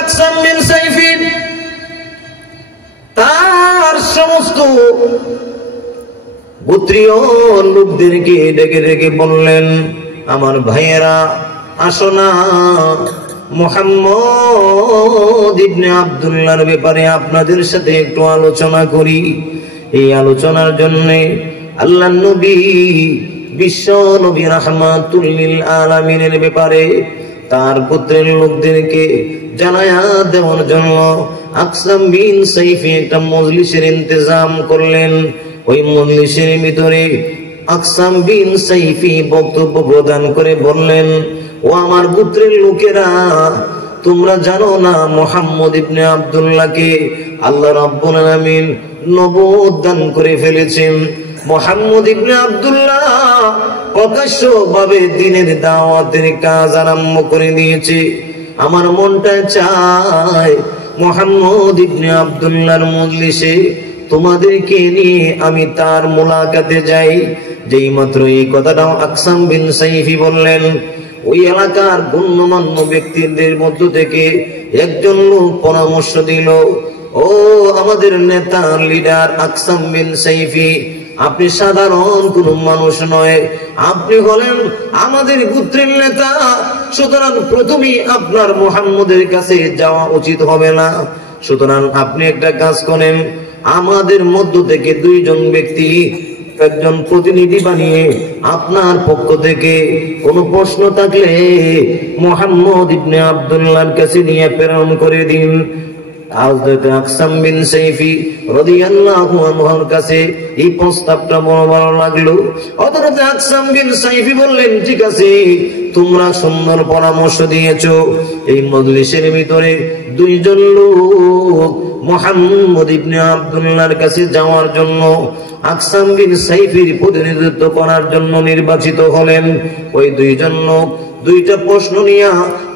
আকসাম বিন sci-fi তার সমস্ত গোত্রীয় লোকদেরকে ডেকে ডেকে বললেন, আমার ভাইয়েরা আসো না, মুহাম্মদ ইবনে আব্দুল্লাহর ব্যাপারে আপনাদের সাথে একটু আলোচনা করি। এই আলোচনার জন্য আল্লাহর নবী বিশ্ব নবী রাহমাতুল লিল আলামিনের ব্যাপারে তার গোত্রের লোকদেরকে জানায়া দেওয়ার জন্য আকসাম বিন সাইফি একটা মজলিসের ইন্তজাম করলেন। ওই মজলিসের ভিতরে আকসাম বিন সাইফি বক্তব্য প্রদান করে বললেন, ও আমার গোত্রের লোকেরা, তোমরা জানো না মুহাম্মদ ইবনে আব্দুল্লাহকে আল্লাহ রাব্বুল আলামিন নবুয়ত দান করে ফেলেছেন। মুহাম্মদ ইবনে আব্দুল্লাহ প্রকাশ্যভাবে দ্বীনের দাওয়াতের কাজ আরম্ভ করে দিয়েছে। আমার মনটা চায় মুহাম্মদ ইবনে আব্দুল্লাহর মজলিসে তোমাদেরকে নিয়ে আমি তার মুলাকাতে যাই। যেই মাত্র এই কথাটা আকসাম বিন সাইফি বললেন, ওই এলাকার গণ্যমান্য ব্যক্তিদের মধ্য থেকে একজন লোক পরামর্শ দিল, ও আমাদের নেতা লিডার আকসাম বিন সাইফি, আপনি সাধারণ কোন মানুষ নয়, আপনি হলেন আমাদের গোত্রের নেতা, সুতরাং প্রথমেই আপনার মুহাম্মদের কাছে যাওয়া উচিত হবে না। সুতরাং আপনি একটা কাজ করেন, আমাদের মধ্য থেকে দুইজন ব্যক্তি একজন প্রতিনিধি বানিয়ে আপনার পক্ষ থেকে কোনো প্রশ্ন থাকলে মুহাম্মদ ইবনে আব্দুল্লাহর কাছে নিয়ে প্রেরণ করে দিন। হযরত আকসাম বিন সাইফি রাদিয়াল্লাহু আনহুর কাছে এই প্রস্তাবটা বড় ভালো লাগলো। হযরত আকসাম বিন সাইফি বললেন, ঠিক আছে, তোমরা সুন্দর পরামর্শ দিয়েছো। এই মজলিসের ভিতরে দুইজন লোক মুহাম্মদ ইবনে আব্দুল্লাহর কাছে যাওয়ার জন্য আকসাম বিন সাইফির প্রতিনিধিত্ব করার জন্য নির্বাচিত হলেন। ওই দুইজন লোক দুইটা প্রশ্ন নিয়ে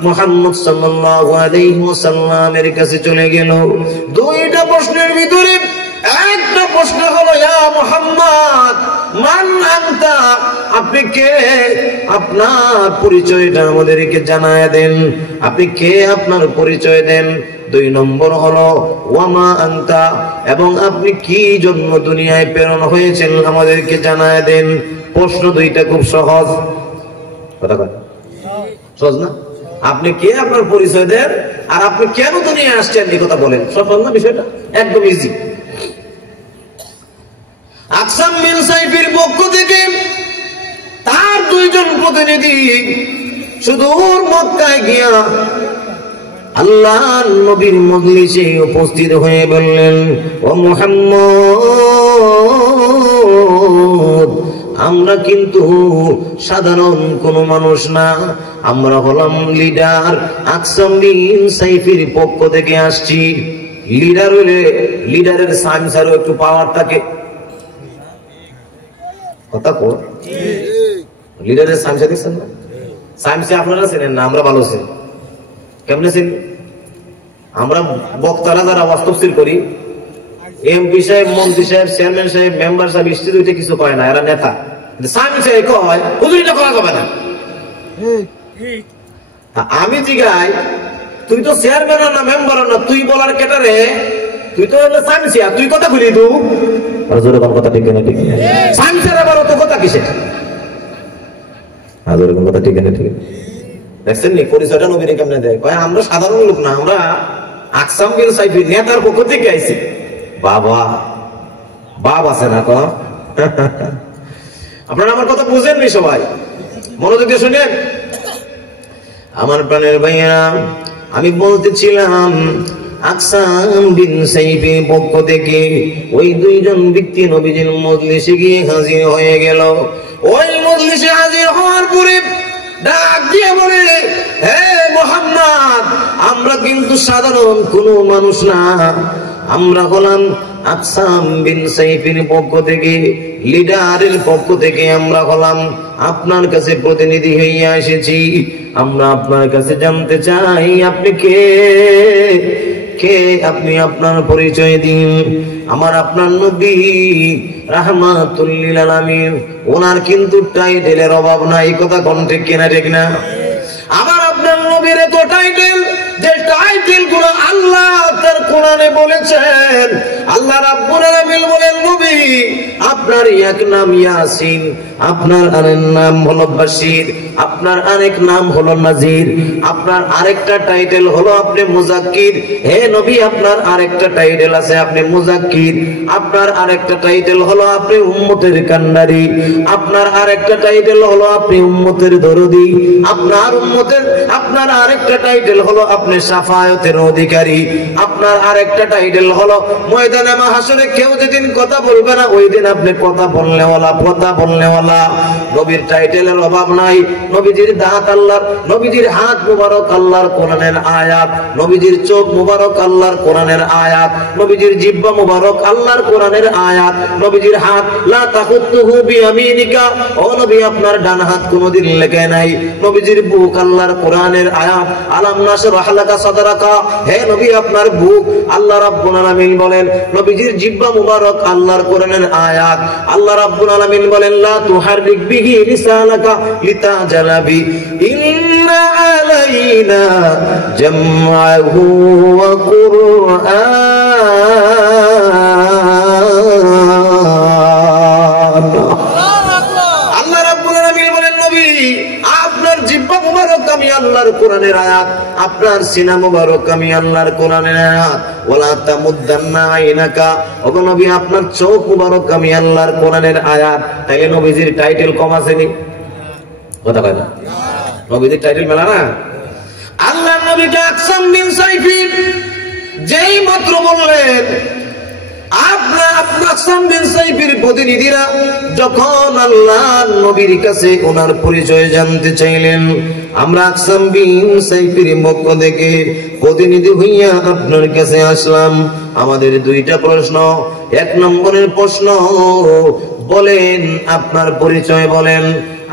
মুহাম্মদ সাল্লাল্লাহু আলাইহি ওয়াসাল্লামের কাছে চলে গেল। দুইটা প্রশ্নের ভিতরে একটা প্রশ্ন হলো, ইয়া মুহাম্মদ মান আনতা, আপনি কে? আপনার পরিচয়টা আমাদেরকে জানায় দেন, আপনি কে, আপনার পরিচয় দেন। দুই নম্বর হলো ওয়ামা আনতা, এবং আপনি কি জন্য দুনিয়ায় প্রেরণ হয়েছেন আমাদেরকে জানায় দেন। প্রশ্ন দুইটা খুব সহজ, কথা কথা সহজ না? আপনি কে, আপনার পরিচয় দেন, আর আপনি কেন দুনিয়ায় আসছেন এই কথা বলেন। সহজ না বিষয়টা? একদম ইজি। আকসাম বিন সাইফির পক্ষ থেকে তার দুইজন প্রতিনিধি সুদূর মক্কায় গিয়া আল্লাহর নবীর মজলিসে উপস্থিত হয়ে বললেন, ও মুহাম্মদ, আমরা কিন্তু সাধারণ কোন মানুষ না, আমরা হলাম লিডার আকসাম বিন সাইফির পক্ষ থেকে আসছি। লিডার হইলে লিডারের সাইন্সারও একটু পাওয়ার থাকে, কথা কো। লিডারের সাইন্সার দেখছেন না? সাইন্সে আপনারা চেনেন না, আমরা ভালো চিনি। কেমনে চিনি? আমরা বক্তারা যারা বাস্তবশীল করি, এমপি সাহেব, মন্ত্রী সাহেব, চেয়ারম্যান সাহেব, মেম্বার সাহেব, স্টেট হইতে কিছু কয় না, এরা নেতা। সাইন্সে কয় হুজুরিটা করা যাবে না। আমি জিগাই, তুই তো চেয়ারম্যান না, মেম্বার না, তুই বলার কেটারে, তুই তো হলো সাইন্সিয়া, তুই কথা বলি তু কথা ঠিক না? ঠিক সাইন্সের আবার তো কথা কিসে? কথা ঠিক না? ঠিক দেখছেন নি পরিচয়টা নবীর কেমনে দেয়? আমরা সাধারণ লোক না, আমরা আকসাম বিন সাইফি নেতার পক্ষ থেকে আইছি। বাবা বাপ আছে না তো? আপনারা আমার কথা বুঝেননি? সবাই মনোযোগ দিয়ে শুনেন। আমার প্রাণের ভাইয়েরা, আমি বলতেছিলাম আকসাম বিন সাইফির পক্ষ থেকে ওই দুইজন ব্যক্তি নবীজির মজলিসে গিয়ে হাজির হয়ে গেল। ওই মজলিসে হাজির হওয়ার পরে ডাক দিয়ে বলে, হে মুহাম্মদ, আমরা কিন্তু সাধারণ কোনো মানুষ না, আমরা হলাম আকসাম বিন সাইফির পক্ষ থেকে, লিডারের পক্ষ থেকে আমরা হলাম আপনার কাছে প্রতিনিধি হইয়া এসেছি। আমরা আপনার কাছে জানতে চাই আপনি কে, কে আপনি, আপনার পরিচয় দিন। আমার আপনার নবী রাহমাতুল লিল আলামিন, ওনার কিন্তু টাইটেলের অভাব নাই, কথা কোন ঠিক কিনা? ঠিক না? আমার আপনার নবীর এত টাইটেল যে টাইটেল গুলো আল্লাহ রাব্বুল আলামিন বলেন নবী আপনার এক নাম ইয়াসিন, আপনার আরেক নাম হলো বাশির, আপনার আরেক নাম হলো নাজির, আপনার আরেকটা টাইটেল হলো আপনি মুজাক্কির। হে নবী আপনার আরেকটা টাইটেল আছে আপনি মুজাক্কির, আপনার আরেকটা টাইটেল হলো আপনি উম্মতের কান্ডারি, আপনার আরেকটা টাইটেল হলো আপনি উম্মতের দরদি, আপনার আরেকটা টাইটেল হলো আপনি শাফায়াতের অধিকারী, আপনার আরেকটা টাইটেল হলো ময়দানে মাহশরে কেউ যেদিন কথা বলবে না ওই দিন আপনি কথা বলনেওয়ালা। নবীর টাইটেলের অভাব নাই। নবীজির দাঁত আল্লাহর, নবীজির হাত মুবারক আল্লাহর কোরআনের আয়াত, নবীজির চোখ মুবারক আল্লাহর কোরআনের আয়াত, নবীজির জিহ্বা মুবারক আল্লাহর কোরআনের আয়াত, নবীজির হাত লা তাখুতুহু বিয়ামিনিকা, ও নবী আপনার ডান হাত কোনদিন লেগে নাই। নবীজির বুক আল্লাহর কোরআনের আয়াত, আলাম নাশরাহ লাকা সাদরাকা, হে নবী আপনার বুক আল্লাহ রাব্বুল আলামিন বলেন। নবীজির জিহ্বা মুবারক আল্লাহর কোরআনের আয়াত, আল্লাহ রাব্বুল আলামিন বলেন লা তুহাররিক বিহি লিসানাকা লিতাজালা বি ইন্না আলাইনা জামআহু ওয়া কুরআন। আল্লাহ রাব্বুল আলামিন বলেন নবী আপনার জিহ্বা মুবারক আমি আল্লাহর কোরআনের আয়াত, আপনার সিনা মুবারক আমি আল্লাহর কোরআনের আয়াত। ওয়ালা তামুদ্দান্না আইনাকা, ওগো নবী আপনার চোখ মুবারক আমি আল্লাহর কোরআনের আয়াত। তাইলে নবীজির টাইটেল কম আসেনি? কথা কয় না? নবীজির টাইটেল মেলা না? আল্লাহর নবীকে আকসাম বিন সাইফি যেই মাত্র বললেন, আকসাম বিন সাইফির প্রতিনিধিরা যখন আল্লাহর নবীর কাছে ওনার পরিচয় জানতে চাইলেন, আমরা আকসাম বিন সাইফির পক্ষ থেকে প্রতিনিধি হইয়া আপনার কাছে আসলাম। আমাদের দুইটা প্রশ্ন। এক নম্বরের প্রশ্ন, বলেন আপনার পরিচয় বলেন।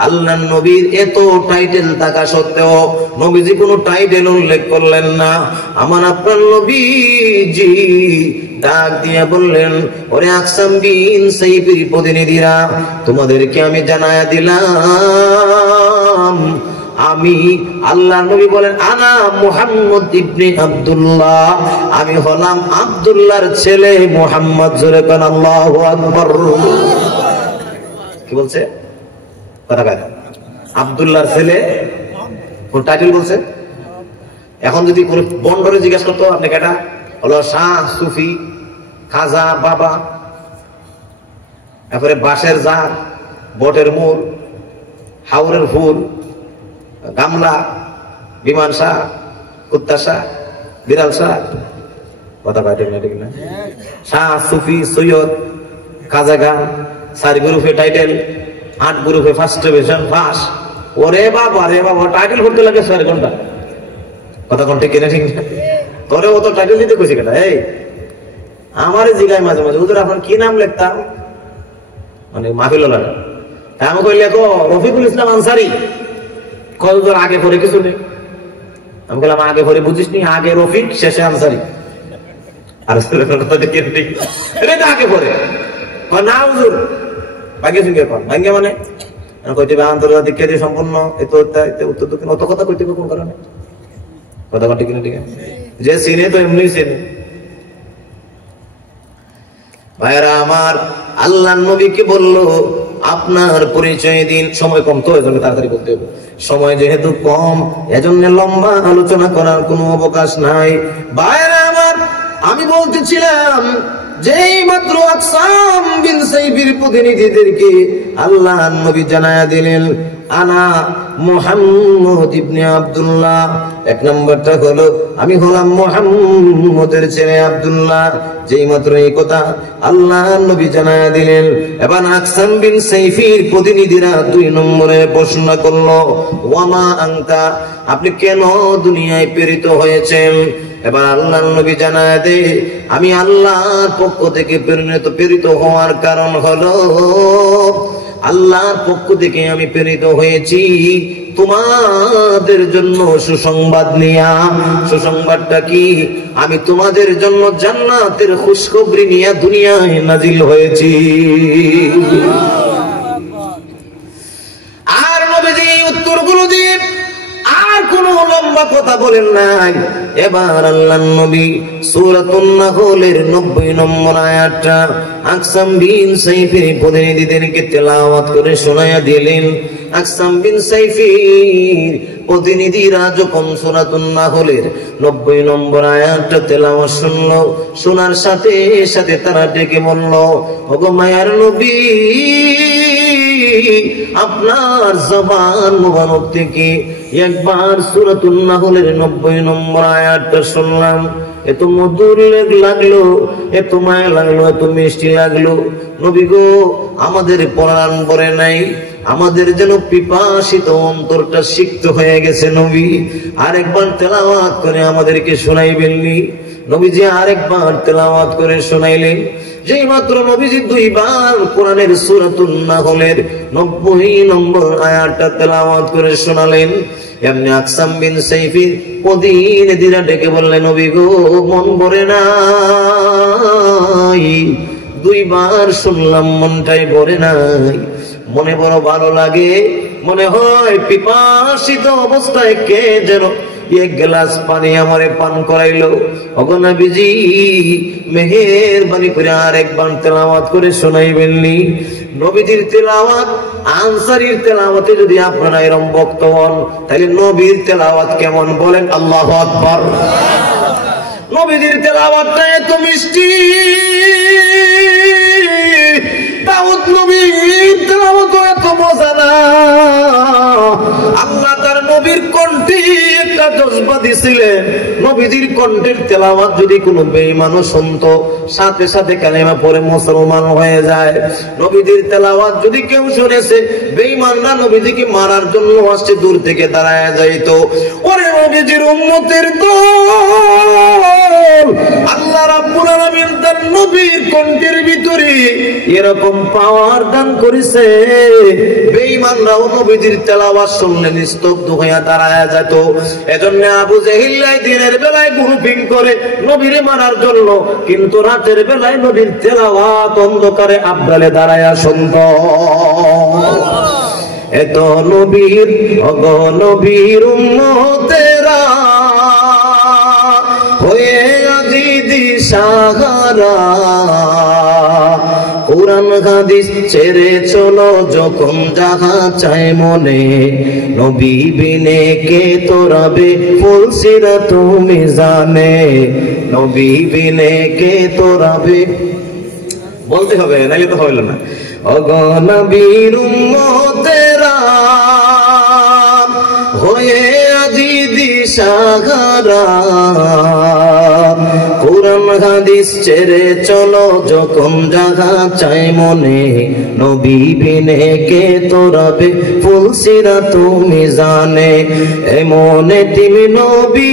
আল্লাহর নবীর এত টাইটেল থাকা সত্ত্বেও নবীজি কোনো টাইটেল উল্লেখ করলেন না। আমার আপনার নবীজি ডাক দিয়া বললেন, ওরে আকসাম বিন সাইফির প্রতিনিধিরা, তোমাদেরকে আমি জানায়া দিলাম আমি আল্লাহর নবী বলেন আনা মুহাম্মদ ইবনে আব্দুল্লাহ, আমি হলাম আব্দুল্লাহর ছেলে মুহাম্মদ। জোরে কোন আল্লাহু আকবার। কি বলছে? কথা কয় না? আব্দুল্লাহর ছেলে কোন টাইটেল বলছে? এখন যদি কোন বন্ডরে জিজ্ঞাসা করতো আপনি কেটা, হলো শাহ, সুফি, খাজা, বাবা, তারপরে বাঁশের জার, বটের মূল, হাওরের ফুল, গামলা, বিমান শাহ, কুত্তা শাহ, বিড়াল শাহ, কথা কয় ঠিক না? শাহ, সুফি, সৈয়দ, খাজা গান, 4 গ্রুপে টাইটেল, 8 গ্রুপে ফার্স্ট ডিভিশন পাস। ওরে বাবা রে বাবা, টাইটেল করতে লাগে 4 ঘন্টা। কথা কোন ঠিক না? ঠিক না? তোরে ও তো টাইটেল দিতে কইছে কেটা? এই আমারে জিগায় মাঝে মাঝে, হুজুর আপনার কি নাম লিখতাম, মানে মাহফিল হলো না। তা আমি কই লেখো রফিকুল ইসলাম আনসারী। কয় হুজুর আগে পরে কিছু নেই। আমি বললাম আগে পরে বুঝিস নি, আগে রফিক শেষে আনসারী। আর এটা আগে পরে না হুজুর ভাগ্য সঙ্গে কন ভাগ্য মানে কইতে আন্তর্জাতিক খ্যাতি সম্পন্ন উত্তর দক্ষিণ অত কথা কইতে কোন কারণে? কথা ঠিক না? ঠিক আছে, যে চিনে তো এমনি চিনে। ভাইরা আমার, আল্লাহ নবীকে বলল আপনার পরিচয় দিন। সময় কম তো, এজন্য তাড়াতাড়ি বলতে হবে। সময় যেহেতু কম, এজন্য লম্বা আলোচনা করার কোনো অবকাশ নাই। ভাইরা আমার, আমি বলতেছিলাম যেই মাত্র আকসাম বিন সাইফির প্রতিনিধিদেরকে আল্লাহর নবী জানায়া দিলেন আনা মুহাম্মদ ইবনে আব্দুল্লাহ, এক নম্বরটা হলো আমি হলাম মুহাম্মদের ছেলে আব্দুল্লাহ। যেই মাত্র এই কথা আল্লাহর নবী জানায়া দিলেন, এবার আকসাম বিন সাইফির প্রতিনিধিরা 2 নম্বরে প্রশ্ন করলো, ওয়ামা আনতা, আপনি কেন দুনিয়ায় প্রেরিত হয়েছেন? এবার আল্লাহর নবী জানায়া দেয়, আমি আল্লাহর পক্ষ থেকে প্রেরিত হওয়ার কারণ হলো আল্লাহর পক্ষ থেকে আমি প্রেরিত হয়েছি তোমাদের জন্য সুসংবাদ নিয়া। সুসংবাদটা কি? আমি তোমাদের জন্য জান্নাতের খুশখবরি নিয়ে দুনিয়ায় নাজিল হয়েছি। আর নবীজি উত্তরগুলো দিয়ে আর কোনো লম্বা কথা বলেন নাই। এবার আল্লাহর নবী সূরাতুন নাহলের 90 নম্বর আয়াতটা আকসাম বিন সাইফের প্রতিনিধিদেরকে তেলাওয়াত করে শোনায়া দিলেন। আকসাম বিন সাইফের প্রতিনিধিরা যখন সূরাতুন নাহলের 90 নম্বর আয়াতটা তেলাওয়াত শুনলো, শোনার সাথে সাথে তারা ডেকে বলল, ওগো মায়ার নবী, আপনার জবান মুবারক থেকে একবার সূরাতুন নাহলের 90 নম্বর আয়াতটা শুনলাম, এত মধুর লাগলো, এত মায়া লাগলো, এত মিষ্টি লাগলো। নবী গো, আমাদের প্রাণ ভরে নাই, আমাদের যেন পিপাসিত অন্তরটা সিক্ত হয়ে গেছে। নবী আরেকবার তেলাওয়াত করে আমাদেরকে শোনাইবেননি? নবীজি আরেকবার তেলাওয়াত করে শোনাইলেন। যেই মাত্র নবীজি 2 বার কোরআনের সূরাতুন নাহলের 90 নম্বর আয়াতটা তেলাওয়াত করে শোনালেন, এমনি আকসাম বিন সাইফি প্রতিনিধিরা ডেকে বললেন, নবী গো, মন ভরে নাই, 2 বার শুনলাম, মনটাই ভরে নাই, মনে বড় ভালো লাগে, মনে হয় পিপাসিত অবস্থায় কে যেন 1 গ্লাস পানি আমারে পান করাইলো। ওগো নবীজি, মেহেরবানি করে আরেকবার তেলাওয়াত করে শোনাইবেননি? নবীজির তেলাওয়াত আনসারীর তেলাওয়াতে যদি আপনারা এরকম ভক্ত হন, তাহলে নবীর তেলাওয়াত কেমন বলেন? আল্লাহু আকবার। নবীজির তেলাওয়াতটা এত মিষ্টি, দাউদ নবীর তেলাওয়াত এত মজা না। আল্লাহ তার নবীর কণ্ঠে একটা জজবা দিছিলেন, নবীজির কণ্ঠের তেলাওয়াত যদি কোনো বেঈমানও শুনতো, সাথে সাথে কালেমা পড়ে মুসলমান হয়ে যায়। নবীজির তেলাওয়াত যদি কেউ শুনেছে, বেঈমানরা নবীজিকে মারার জন্য আসছে, দূর থেকে দাঁড়ায় যাইতো। ওরে নবীজির উম্মতের দল, আল্লাহ রাব্বুল আলামিন তার নবীর কণ্ঠের ভিতরে এরকম পাওয়ার দান করেছে, বেঈমানরাও নবীজির তেলাওয়াত শুনলে নিস্তব্ধ হয়ে দাঁড়ায় যেত। এজন্য আবু জেহেল দিনের বেলায় গ্রুপিং করে নবীরে মারার জন্য, কিন্তু রাতের বেলায় নবীর তেলাওয়াত অন্ধকারে আবদালে দাঁড়ায় শুনত। এত নবীর ওগো নবীর উম্মতেরা হয়ে আজি দিশাহারা, কোরআন হাদিস ছেড়ে চলো যখন যাহা চায় মনে, নবী বিনে কে তোরাবে ফুলসিরা তুমি জানে, নবী বিনে কে তোরাবে, বলতে হবে নাইলে তো হইল না। ওগো নবীর উম্মতেরা হয়ে আজি দিশাহারা, কোরআন হাদিস ছেড়ে চলো যখন যাহা চাই মনে, নবী বিনে কে তোরাবে ফুলসিরা তুমি জানে, এমনে তুমি নবী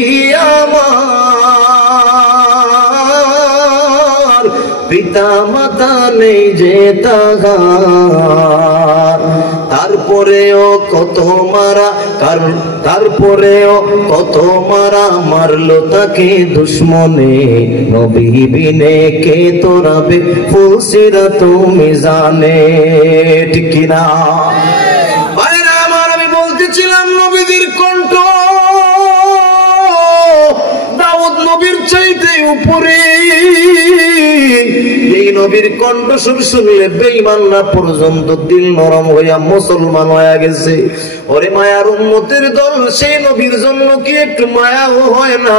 আমার, পিতা মাতা নেই যে তাহার, তারপরেও কত মারা, তারপরেও কত মারা মারলো তাকে দুশ্মনে, নবী বিনে কে তোরাবে ফুলসিরা তুমি জানে, ঠিক কিনা? ভাইরা আমার, আমি বলতেছিলাম নবীদের কণ্ঠ দাউদ নবীর চাইতে উপরে। এই নবীর কণ্ঠস্বর শুনলে বেঈমানরা পর্যন্ত দিল নরম হইয়া মুসলমান হয়ে গেছে। ওরে মায়ার উম্মতের দল, সেই নবীর জন্য কি একটু মায়াও হয় না?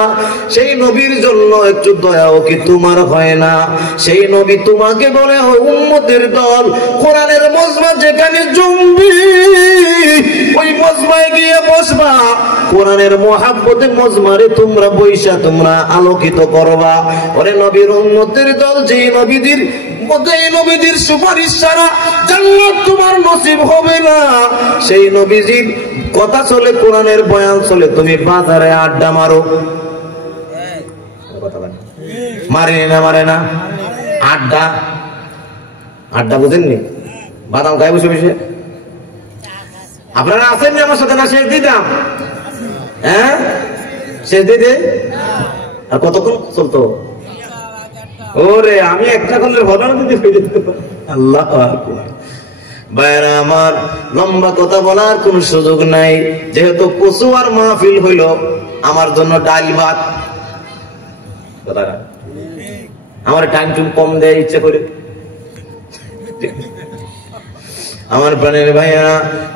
সেই নবীর জন্য একটু দয়াও কি তোমার হয় না? সেই নবী তোমাকে বলে, উম্মতের দল, কোরআনের মজমা যেখানে জমবে ওই মজমায় গিয়ে বসবা, কোরআনের মুহাব্বতে মজমারে তোমরা বইসা তোমরা আলোকিত করবা। ওরে নবীর উম্মতের দল, যে নবীদের নবীদের সুপারিশ ছাড়া জান্নাত তোমার নসিব হবে না, সেই নবীজির কথা চলে, কোরআনের বয়ান চলে, তুমি বাজারে আড্ডা মারো, মারে না মারে না? আড্ডা, আড্ডা বুঝেননি? বাদাম খাই বসে বসে আপনারা আছেন আমার সাথে না? শেষ দিতাম, হ্যাঁ শেষ দিতে আর কতক্ষণ চলতো? ওরে আমি একটা করলে ভালো না দিদি, আল্লাহ ভাইরা আমার, লম্বা কথা বলার কোন সুযোগ নাই, যেহেতু কচু আর মাহফিল হইল, আমার জন্য ডাল ভাত। আমার টাইম টুম কম দেয় ইচ্ছা করে। আমার প্রাণের ভাইয়া,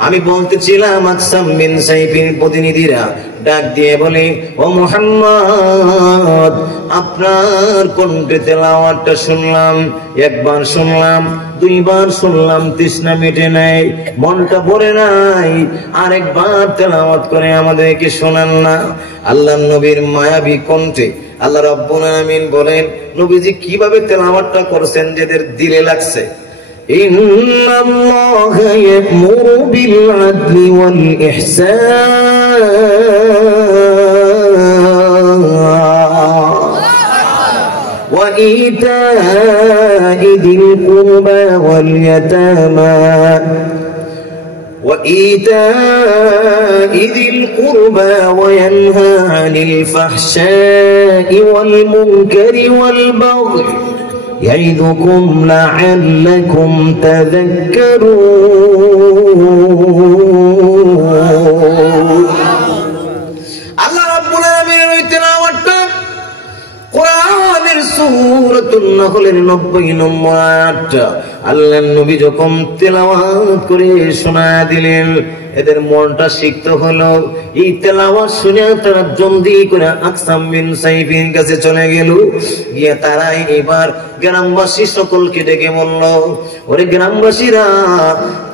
আমি বলতেছিলাম আকসাম বিন সাইফির প্রতিনিধিরা ডাক দিয়ে বলে, ও মুহাম্মদ, আপনার কণ্ঠে তেলাওয়াতটা শুনলাম, একবার শুনলাম, দুইবার শুনলাম, তৃষ্ণা মিটে নাই, মনটা ভরে নাই, আরেকবার তেলাওয়াত করে আমাদেরকে শোনান না। আল্লাহর নবীর মায়াবী কণ্ঠে আল্লাহ রাব্বুল আলামিন বলেন, নবীজি কিভাবে তেলাওয়াতটা করছেন যেদের দিলে লাগছে। ইন্নাল্লাহা ইয়া'মুরু বিল আদলি ওয়াল ইহসান ওয়া ইতা'i যিল কুরবা ওয়াল ইয়াতামা وإيتاء ذي القربى وينهى عن الفحشاء والمنكر والبغي يعظكم لعلكم تذكرون। আল্লাহ রাব্বুল আলামিনের ওই তেলাওয়াতটা কোরআনের সূরাতুন নাহলের 90 নম্বর আয়াতটা আল্লাহর নবী যখন তেলাওয়াত করে শোনায় দিলেন, এদের মনটা সিক্ত হলো। এই তেলাওয়াত শুনে তারা জলদি করে আকসাম বিন সাইফির কাছে চলে গেল। গিয়ে তারা এবার গ্রামবাসী সকলকে ডেকে বলল, ওরে গ্রামবাসীরা,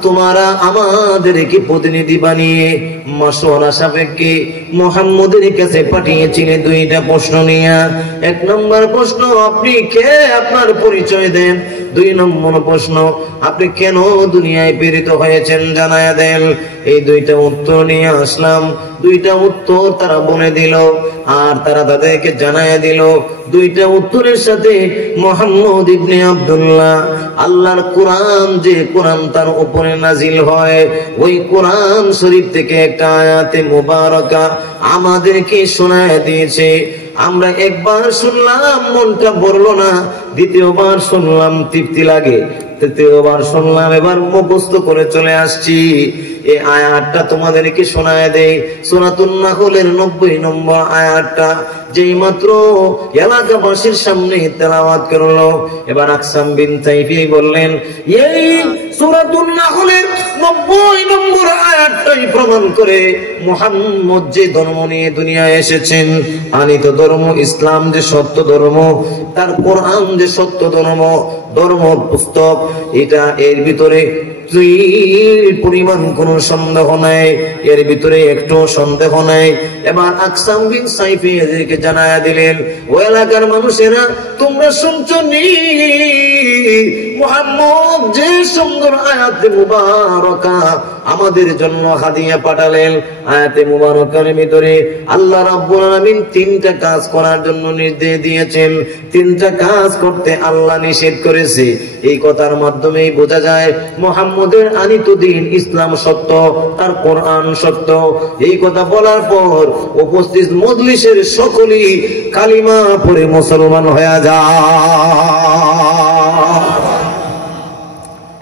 তোমরা আমাদেরকে প্রতিনিধি বানিয়ে মাশওয়ারা সাপেক্ষে মুহাম্মদের কাছে পাঠিয়েছিলে দুইটা প্রশ্ন নিয়ে। এক নম্বর প্রশ্ন, আপনি কে, আপনার পরিচয় দেন। দুই নম্বর প্রশ্ন, আপনি কেন দুনিয়ায় প্রেরিত হয়েছেন জানায়া দেন। এই দুইটা উত্তর নিয়ে আসলাম। দুইটা উত্তর তারা বলে দিল, আর তারা তাদেরকে জানায়া দিল দুইটা উত্তরের সাথে মুহাম্মদ ইবনে আব্দুল্লাহ আল্লাহর কোরআন, যে কোরআন তার উপরে নাজিল হয়, ওই কোরআন শরীফ থেকে একটা আয়াতে মুবারাকা আমাদেরকে শোনায় দিয়েছে। আমরা একবার শুনলাম মনটা ভরলো না, দ্বিতীয়বার শুনলাম তৃপ্তি লাগে, তৃতীয়বার শুনলাম এবার মুখস্থ করে চলে আসছি। এই আয়াতটা তোমাদেরকে শোনায় দেই, সূরাতুন নাহলের 90 নম্বর আয়াতটা যেই মাত্র এলাকাবাসীর সামনে তেলাওয়াত করলো। এবার আকসাম বিন সাইফি বললেন, এই সূরাতুন নাহলের 90 নম্বর আয়াতটাই প্রমাণ করে মুহাম্মদ যে ধর্ম নিয়ে দুনিয়ায় এসেছেন, আনিত ধর্ম ইসলাম যে সত্য ধর্ম, তার কোরআন যে সত্য ধর্ম, ধর্ম পুস্তক, এটা এর ভিতরে পরিমাণ কোন সন্দেহ নাই, এর ভিতরে একটু সন্দেহ নাই। এবার আকসাম বিন সাইফি এদেরকে জানায়া দিলেন, ও এলাকার মানুষেরা, তোমরা শুনছো নি মুহাম্মদ যে সুন্দর আয়াতে মুবারাকা আমাদের জন্য হাদিয়া পাঠালেন। আয়াতে মুবারাকার ভিতরে আল্লাহ রাব্বুল আলামিন তিনটা কাজ করার জন্য নির্দেশ দিয়েছেন, তিনটা কাজ করতে আল্লাহ নিষেধ করেছে। এই কথার মাধ্যমেই বোঝা যায় মুহাম্মদের আনিত দ্বীন ইসলাম সত্য, তার কোরআন সত্য। এই কথা বলার পর উপস্থিত মজলিসের সকলেই কালিমা পড়ে মুসলমান হয়ে যায়।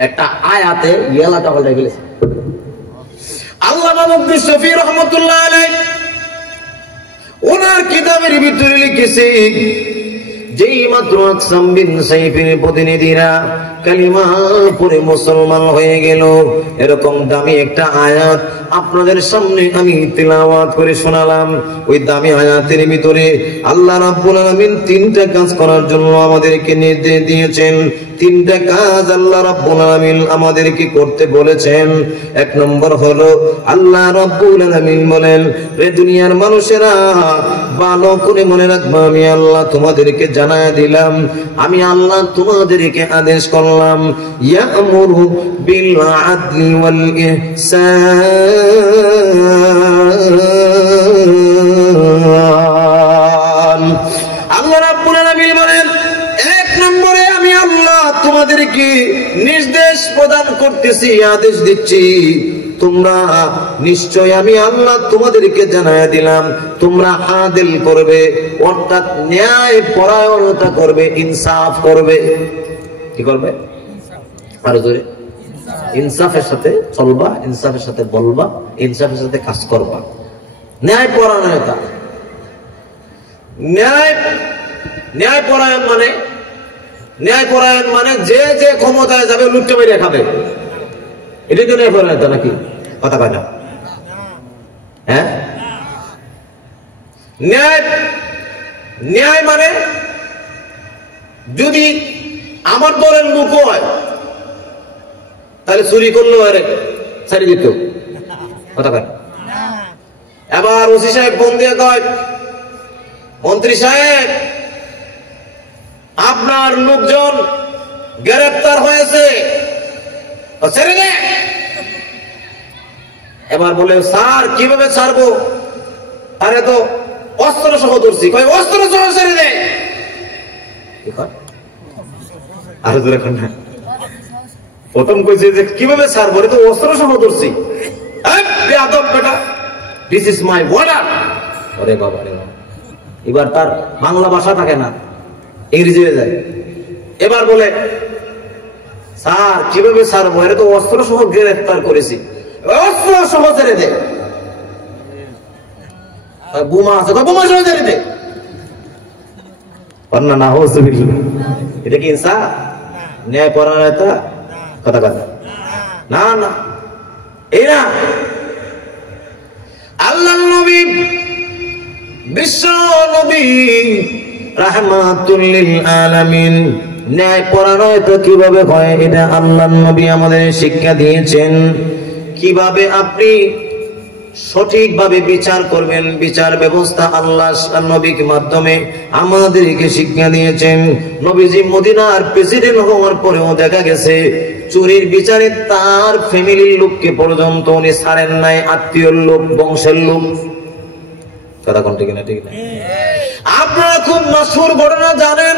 একটা আয়াতে এলাকা পাল্টে গেছে। আল্লামা মুফতি শফি রহমাতুল্লাহ আলাইহি ওনার কিতাবের ভিতরে লিখেছে, যেই মাত্র আকসাম বিন সাইফির প্রতিনিধিরা কালিমা পড়ে মুসলমান হয়ে গেল, এরকম দামি একটা আয়াত আপনাদের সামনে আমি তিলাওয়াত করে শোনালাম। ওই দামি আয়াতের ভিতরে আল্লাহ রাব্বুল আলামিন তিনটা কাজ করার জন্য আমাদেরকে নির্দেশ দিয়েছেন। তিনটা কাজ আল্লাহ রাব্বুল আলামিন আমাদেরকে করতে বলেছেন। এক নম্বর হলো আল্লাহ রাব্বুল আলামিন বলেন, রে দুনিয়ার মানুষেরা, ভালো করে মনে রাখবা, আমি আল্লাহ তোমাদেরকে জানায়া দিলাম, আমি আল্লাহ তোমাদেরকে আদেশ করলাম, ইয়া'মুরু বিল আদলি ওয়াল ইহসান। আল্লাহ রাব্বুল আলামিন বলেন, এক নম্বরে আমি আল্লাহ তোমাদেরকে নির্দেশ প্রদান করতেছি, আদেশ দিচ্ছি, তোমরা নিশ্চয় আমি আল্লাহ তোমাদেরকে জানায়া দিলাম, তোমরা আদিল করবে, অর্থাৎ ন্যায় পরায়ণতা করবে, ইনসাফ করবে। কি করবে? আরো জোরে। ইনসাফের সাথে চলবা, ইনসাফের সাথে বলবা, ইনসাফের সাথে কাজ করবা। ন্যায় পরায়ণতা, ন্যায় পরায়ণ মানে যে যে ক্ষমতায় যাবে লুটে মেরে খাবে, এটাই তো ন্যায় পরায়ণতা নাকি? কথা কয় না? হ্যাঁ, ন্যায় মানে যদি আমার দলের লোক হয় তাহলে চুরি করলো আরে ছাড়ি দিত। কথা কয়? এবার ওসি সাহেব ফোন দিয়ে কয়, মন্ত্রী সাহেব আপনার লোকজন গ্রেফতার হয়েছে, ছেড়ে দে। এবার বলে স্যার কিভাবে ছাড়বো? আরে তো অস্ত্র সহ ধরছি। কয় অস্ত্র সহ ছেড়ে দে। আরে ধরে না, প্রথম কইছে যে কিভাবে ছাড়বো, তো অস্ত্র সহ ধরছি। This is my order. ওরে বাবা রে বাবা, এবার তার বাংলা ভাষা থাকে না, ইংরেজি হয়ে যায়। এবার বলে স্যার কিভাবে ছাড়বো, এটা তো অস্ত্র সহ গ্রেফতার করেছি, অস্ত্র সহ ছেড়ে দে। বোমা আছে, বোমা সহ ছেড়ে দে। না এটা কি ইনসাফ, ন্যায় পরায়ণতা? কথা কথা না না, এই না। আল্লাহর নবী, বিশ্ব নবী রাহমাতুল লিল আলামিন, ন্যায় পরায়ণতা কিভাবে হয় এটা আল্লাহর নবী আমাদের শিক্ষা দিয়েছেন। কিভাবে আপনি সঠিকভাবে বিচার করবেন, বিচার ব্যবস্থা আল্লাহ নবীর মাধ্যমে আমাদেরকে শিক্ষা দিয়েছেন। নবীজি মদিনার প্রেসিডেন্ট হওয়ার পরেও দেখা গেছে চুরির বিচারে তার ফ্যামিলির লোককে পর্যন্ত উনি ছাড়েন নাই, আত্মীয় লোক, বংশের লোক। কথা কোন ঠিক না? ঠিক না? আপনারা খুব মাশহুর ঘটনা জানেন,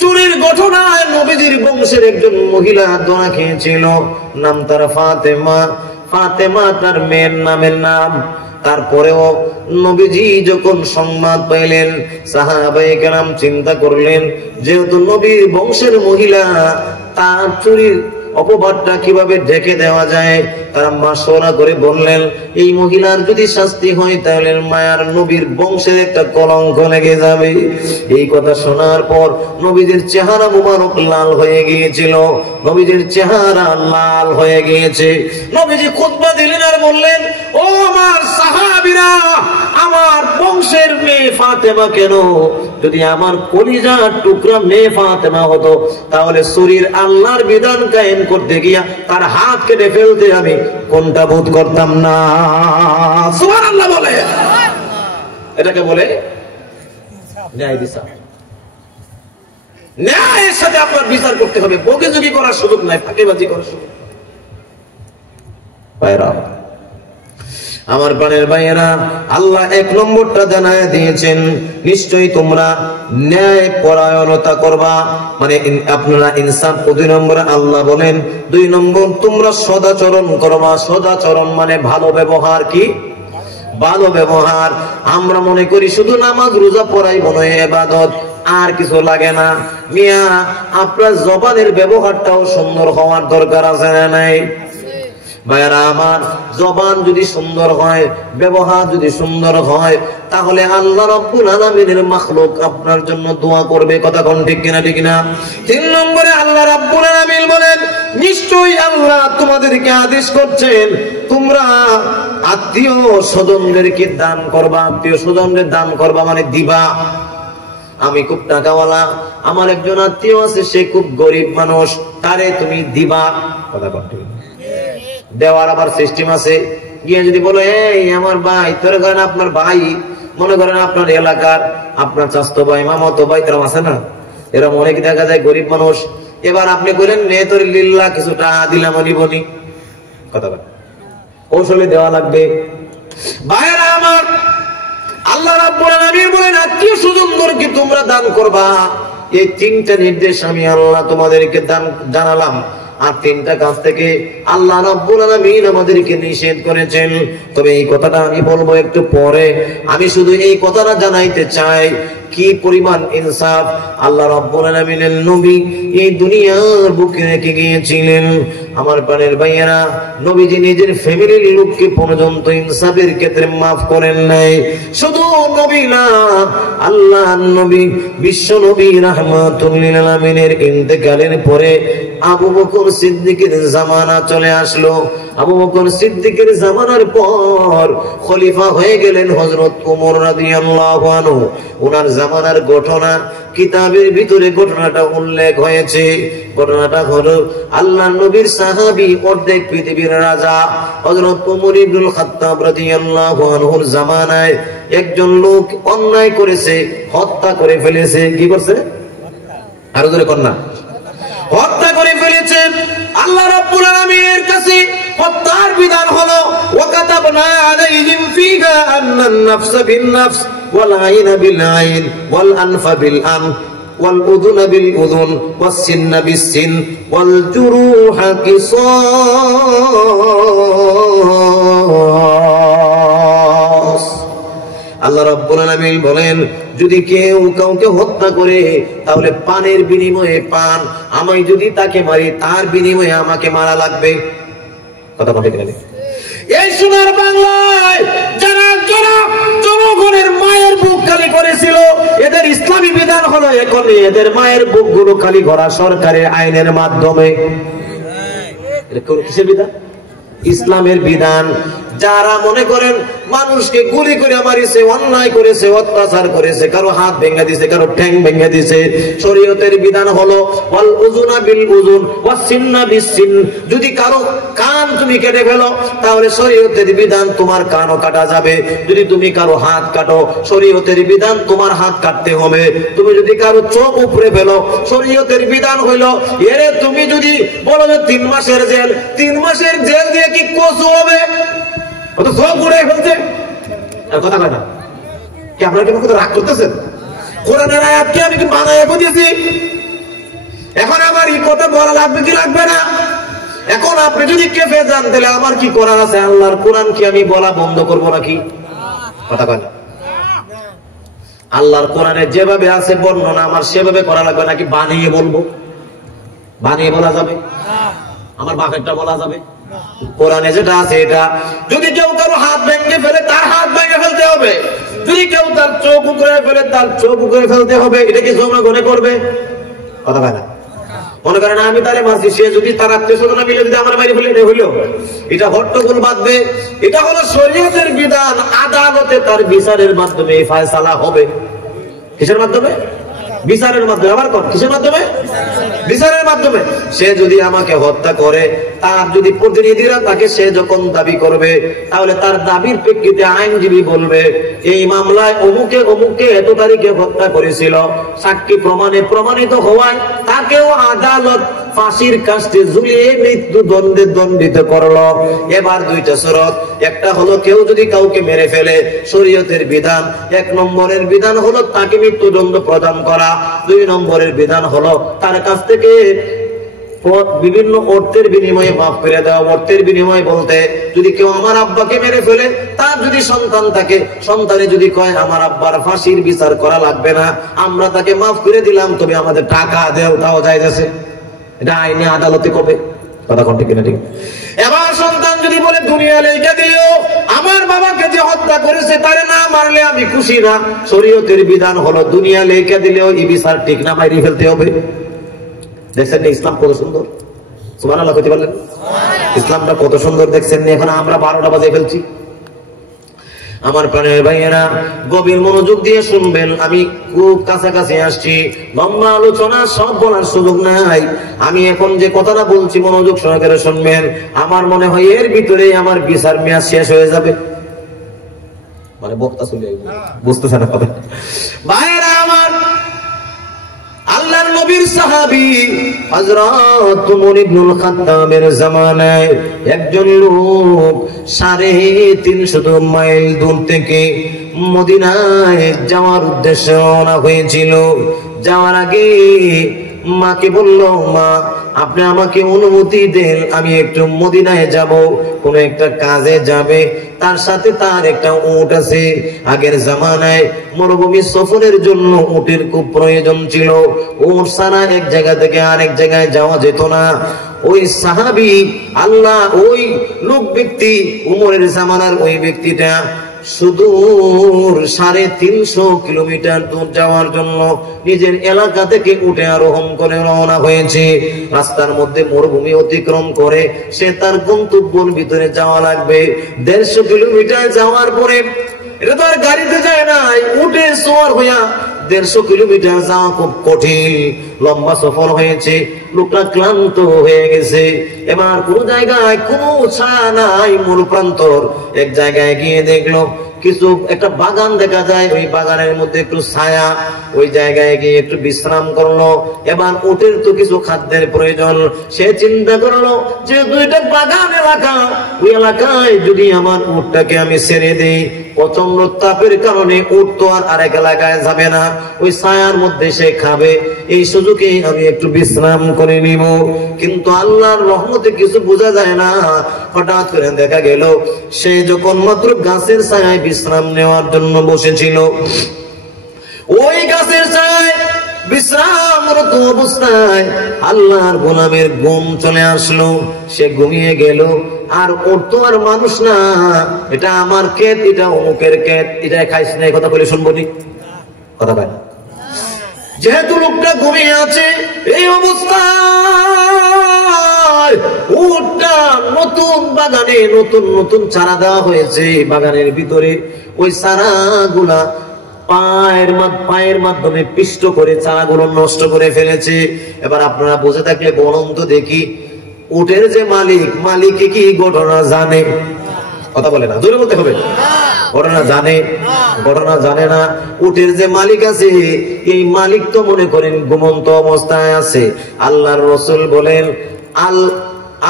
চুরির ঘটনায় নবীজির বংশের একজন মহিলা ধরা খেয়েছিল, নাম তার ফাতেমা। ফাতেমা তার মেয়ের নামের নাম। তারপরেও নবীজি যখন সংবাদ পাইলেন, সাহাবায়ে কেরাম চিন্তা করলেন যেহেতু নবীর বংশের মহিলা, তার চুরির অপবাদটা কিভাবে ঢেকে দেওয়া যায়। তারা মাশওয়ারা করে বললেন এই মহিলার যদি শাস্তি হয় তাহলে মায়ার নবীর বংশের একটা কলঙ্ক লেগে যাবে। এই কথা শোনার পর নবীজির চেহারা মুবারক লাল হয়ে গিয়েছিল, নবীজির চেহারা লাল হয়ে গিয়েছে। নবীজি খুতবা দিলেন আর বললেন, ও আমার সাহাবীরা, আমার বংশের মেয়ে ফাতেমা কেন? যদি আমার কলিজার টুকরা মেয়ে ফাতেমা হতো তাহলে চুরির আল্লাহর বিধান কায়েম করতে গিয়া তার হাত কেটে ফেলতে আমি কোনটা বোধ করতাম না। সুবহানাল্লাহ বলে, এটাকে বলে ন্যায় বিচার। ন্যায়ের সাথে আপনার বিচার করতে হবে, বকেজুগি করার সুযোগ নাই, ফাঁকিবাজি করার সুযোগ। ভাইরা আমার প্রাণের ভাইয়েরা, আল্লাহ এক নম্বরটা জানায় দিয়েছেন, নিশ্চয়ই তোমরা ন্যায় পরায়ণতা করবা, মানে আপনারা ইনসাফ। 2 নম্বরে আল্লাহ বলেন 2 নম্বর তোমরা সদাচরণ করবা। সদাচরণ মানে ভালো ব্যবহার। কি ভালো ব্যবহার? আমরা মনে করি শুধু নামাজ রোজা পড়াই মনে হয় ইবাদত, আর কিছু লাগে না। মিয়া, আপনার জবানের ব্যবহারটাও সুন্দর হওয়ার দরকার আছে না নাই? ভাইরা আমার, জবান যদি সুন্দর হয়, ব্যবহার যদি সুন্দর হয়, তাহলে আল্লাহ রাব্বুল আলামিনের মাখলুক আপনার জন্য দোয়া করবে। কথা কোন ঠিক কিনা? ঠিক না? 3 নম্বরে আল্লাহ রাব্বুল আলামিন বলেন, নিশ্চয়ই আল্লাহ তোমাদেরকে আদেশ করছেন তোমরা আত্মীয় স্বজনদেরকে দান করবা। আত্মীয় স্বজনদের দান করবা মানে দিবা। আমি খুব টাকাওয়ালা, আমার একজন আত্মীয় আছে, সে খুব গরিব মানুষ, তারে তুমি দিবা। কথা কোন ঠিক? দেওয়ার আবার সিস্টেম আছে। গিয়ে যদি বলে এই আমার ভাই, তোর করেন আপনার ভাই, মনে করেন আপনার এলাকার আপনার চাচতো ভাই, মামাতো ভাই, তারা আছে না, এরকম অনেক দেখা যায় গরিব মানুষ। এবার আপনি বলেন নে তোর লিল্লাহ কিছু টাকা দিলাম বনি। কথা বলেন, কৌশলে দেওয়া লাগবে। ভাইরা আমার, আল্লাহ রাব্বুল আলামিন বলেন আত্মীয় স্বজনদেরকে তোমরা দান করবা। এই 3টা নির্দেশ আমি আল্লাহ তোমাদেরকে জানালাম। আর 3টা কাজ থেকে আল্লাহ রাব্বুল আলামিন আমাদেরকে নিষেধ করেছেন। তবে এই কথাটা আমি বলবো একটু পরে। আমি শুধু এই কথাটা জানাইতে চাই, কি পরিমাণ ইনসাফ আল্লাহ রাব্বুল আলামিনের নবী এই দুনিয়ার বুকে রেখে গিয়েছিলেন। আমার প্রাণের ভাইয়েরা, নবীজি নিজের ফ্যামিলির লোককে পর্যন্ত ইনসাফের ক্ষেত্রে মাফ করেন নাই। শুধু নবী না, আল্লাহর নবী বিশ্ব নবী রাহমাতুল লিল আলামিনের ইন্তেকালের পরে আবু বকর সিদ্দিকের জামানা চলে আসলো। আবু বকর সিদ্দিকের জামানার পর খলিফা হয়ে গেলেন হযরত ওমর রাদিয়াল্লাহু আনহু। ওনার জামানার ঘটনা কিতাবের ভিতরে ঘটনাটা উল্লেখ হয়েছে। ঘটনাটা হলো আল্লাহর নবীর সাহাবী অর্ধেক পৃথিবীর রাজা হযরত ওমর ইবনুল খাত্তাব রাদিয়াল্লাহু আনহুর জামানায় একজন লোক অন্যায় করেছে, হত্যা করে ফেলেছে। কি করছে? আরো জোরে কন্যা, হত্যা করে ফেলেছে। আল্লাহ রাব্বুল আলামিনের কাছে হত্যার বিধান হলো ওয়াকাতাবনা আলাইহিম ফিহা আন্নান নাফসা বিন-নাফস ওয়াল আইনা বিল-আইন ওয়াল আনফা বিল-আনফ ওয়াল উযুনা বিল-উযুন ওয়াস সিন্না বিস-সিন ওয়াল জুরুহা কিসাস। আল্লাহ রাব্বুল আলামিন বলেন, যদি কেউ কাউকে হত্যা করে তাহলে পানের বিনিময়ে পান, আমি যদি তাকে মারি তার বিনিময়ে আমাকে মারা লাগবে। কথা বলতে গেলে এই সোনার বাংলায় যারা যারা জনগণের মায়ের বুক খালি করেছিল, এদের ইসলামী বিধান হলো এখন এদের মায়ের বুকগুলো খালি করা সরকারের আইনের মাধ্যমে। এটা কোন কিসের বিধান? ইসলামের বিধান। যারা মনে করেন মানুষকে গুলি করে মারিছে, অন্যায় করেছে, অত্যাচার করেছে, কারো হাত ভেঙে দিছে, কারো ঠ্যাং ভেঙে দিছে, শরীয়তের বিধান হলো ওয়াল উযুনা বিল উযুন ওয়াস সিন্না বিস সিন। যদি কারো কান তুমি কেটে ফেলো তাহলে শরীয়তের বিধান তোমার কানও কাটা যাবে। যদি তুমি কারো হাত কাটো শরীয়তের বিধান তোমার হাত কাটতে হবে। তুমি যদি কারো চোখ উপড়ে ফেলো শরীয়তের বিধান হইলো এরে তুমি যদি বলো যে 3 মাসের জেল, 3 মাসের জেল দিয়ে কি কসু হবে? কত সব ঘুরে ফেলছে। কথা কয় না কি? আপনারা কি আমার কথা রাগ করতেছেন? কোরআনের আয়াতকে আমি কি বানায় বুঝেছি? এখন আমার এই কথা বলা লাগবে কি লাগবে না? এখন আপনি যদি কেঁপে যান তাহলে আমার কি করার আছে? আল্লাহর কোরআন কি আমি বলা বন্ধ করবো নাকি? কথা কয় না। আল্লাহর কোরআনে যেভাবে আছে বর্ণনা আমার সেভাবে করা লাগবে নাকি বানিয়ে বলবো? বানিয়ে বলা যাবে? আমার বাপেরটা বলা যাবে? কোরআনে যেটা আছে এটা। যদি কেউ কারো হাত ভেঙে ফেলে তার হাত ভেঙে ফেলতে হবে। যদি কেউ তার চোখ উপড়ে ফেলে তার চোখ উপড়ে ফেলতে হবে। এটা কি জনগণে করবে? কথা বলে না। মনে করেন আমি তারে মারছি, সে যদি তার আত্মীয়-স্বজন মিলে যদি আমার মারি ফেলে, এটা হইলো এটা হট্টগোল বাঁধবে। এটা হলো শরীয়তের বিধান। আদালতে তার বিচারের মাধ্যমে ফয়সালা হবে। কিসের মাধ্যমে? বিচারের মাধ্যমে। আবার কোন কিসের মাধ্যমে? বিচারের মাধ্যমে। সে যদি আমাকে হত্যা করে, তার যদি প্রতিনিধিরা তাকে সে যখন দাবি করবে তাহলে তার দাবির প্রেক্ষিতে আইনজীবী বলবে এই মামলায় অমুকে অমুকে এত তারিখে হত্যা করেছিল, সাক্ষী প্রমাণে প্রমাণিত হওয়ায় তাকেও আদালত ফাঁসির কাস্টে ঝুলিয়ে মৃত্যুদণ্ডে দণ্ডিত করলো। এবার দুইটা শরত। একটা হলো কেউ যদি কাউকে মেরে ফেলে শরীয়তের বিধান 1 নম্বরের বিধান হলো তাকে মৃত্যুদণ্ড প্রদান করা। 2 নম্বরের বিধান হলো তার কাছ থেকে বিভিন্ন অর্থের বিনিময়ে মাফ করে দেওয়া। অর্থের বিনিময়ে বলতে যদি কেউ আমার আব্বাকে মেরে ফেলে, তার যদি সন্তান থাকে, সন্তানে যদি কয় আমার আব্বার ফাঁসির বিচার করা লাগবে না, আমরা তাকে মাফ করে দিলাম, তবে আমাদের টাকা দেও, তাও যাইতেছে। এটা আইনে আদালতে কবে? কথা কোন ঠিক না? ঠিক। এবার সন্তান যদি বলে দুনিয়া লেখা দিও আমার বাবাকে যে হত্যা করেছে তারে না মারলে আমি খুশি না, শরীয়তের বিধান হলো দুনিয়া লেখা দিলেও এই বিচার ঠিক না, মাইরে ফেলতে হবে। দেখছেন না ইসলাম কত সুন্দর? সুবহানাল্লাহ কইতে পারলেন? ইসলামটা কত সুন্দর দেখছেন না? এখন আমরা 12টা বাজে ফেলছি। আমার প্রাণের ভাইয়েরা গভীর মনোযোগ দিয়ে শুনবেন। আমি খুব কাছাকাছি আসছি, লম্বা আলোচনা সব বলার সুযোগ নাই। আমি এখন যে কথাটা বলছি মনোযোগ সহকারে শুনবেন। আমার মনে হয় এর ভিতরে আমার বিচার মেয়াদ শেষ হয়ে যাবে। মানে বক্তা চলে যাবে, বুঝতেছেন না কথা? ভাইয়েরা আমার, আল্লাহর নবীর সাহাবী হযরত ওমর ইবনুল খাত্তাবের জামানায় একজন লোক 350 মাইল দূর থেকে মদিনায় যাওয়ার উদ্দেশ্যে রওনা হয়েছিল। যাওয়ার আগে মাকে বলল, মা আপনি আমাকে অনুমতি দেন, আমি একটু মদিনায় যাব, কোন একটা কাজে যাবে, তার সাথে তার একটা উট আছে। আগের জামানায় মরুভূমি সফরের জন্য উটের খুব প্রয়োজন ছিল, উট ছাড়া এক জায়গা থেকে আরেক জায়গায় যাওয়া যেত না। ওই সাহাবী আল্লাহ ওই লোক ব্যক্তি উমরের জামানার ওই ব্যক্তিটা সুদূর 350 কিলোমিটার দূর যাওয়ার জন্য নিজের এলাকা থেকে উঠে আরোহণ করে রওনা হয়েছে। রাস্তার মধ্যে মরুভূমি অতিক্রম করে সে তার গন্তব্যের ভিতরে যাওয়া লাগবে। 150 কিলোমিটার যাওয়ার পরে, এটা তো আর গাড়িতে যায় না, উঠে সওয়ার হইয়া 150 কিলোমিটার যাওয়া খুব কঠিন, লম্বা সফর হয়েছে, লোকটা ক্লান্ত হয়ে গেছে। এবার কোন জায়গায় কোনো ছায়া নাই, মূল প্রান্তর এক জায়গায় গিয়ে দেখলো কিছু একটা বাগান দেখা যায়, ওই বাগানের মধ্যে একটু ছায়া, ওই জায়গায় গিয়ে একটু বিশ্রাম করলো। এবার উটের তো কিছু খাদ্যের প্রয়োজন, সে চিন্তা করলো যে দুইটা বাগান এলাকা, ওই এলাকায় যদি আমার উটটাকে আমি ছেড়ে দেই, প্রচন্ড তাপের কারণে উট তো আর আরেক এলাকায় যাবে না, ওই ছায়ার মধ্যে সে খাবে, এই সুযোগে আমি একটু বিশ্রাম করে নিব। কিন্তু আল্লাহর রহমতে কিছু বোঝা যায় না, হঠাৎ করে দেখা গেল সে যখন মাত্র গাছের ছায়ায় বিশ্রাম নেওয়ার জন্য বসেছিল, ওই গাছের ছায়ায় বিশ্রামরত অবস্থায় আল্লাহর গোলামের ঘুম চলে আসলো, সে ঘুমিয়ে গেল। আর ওর তো আর মানুষ না, এটা আমার ক্ষেত, এটা অমুকের ক্ষেত, এটা খাইস না, কথা বলে শুনবো নি, কথা পায়। যেহেতু লোকটা ঘুমিয়ে আছে, এই অবস্থায় উটটা নতুন বাগানে নতুন নতুন চারা দেওয়া হয়েছে, বাগানের ভিতরে ওই চারাগুলা পায়ের মাধ্যমে পিষ্ট করে চারাগুলো নষ্ট করে ফেলেছে। এবার আপনারা বুঝে থাকলে বলুন তো দেখি, উটের যে মালিক কি ঘটনা জানে? কথা বলে না, জোরে বলতে হবে। ঘটনা জানে না। উটের যে মালিক আছে, এই মালিক তো মনে করেন ঘুমন্ত অবস্থায় আছে। আল্লাহর রাসূল বলেন,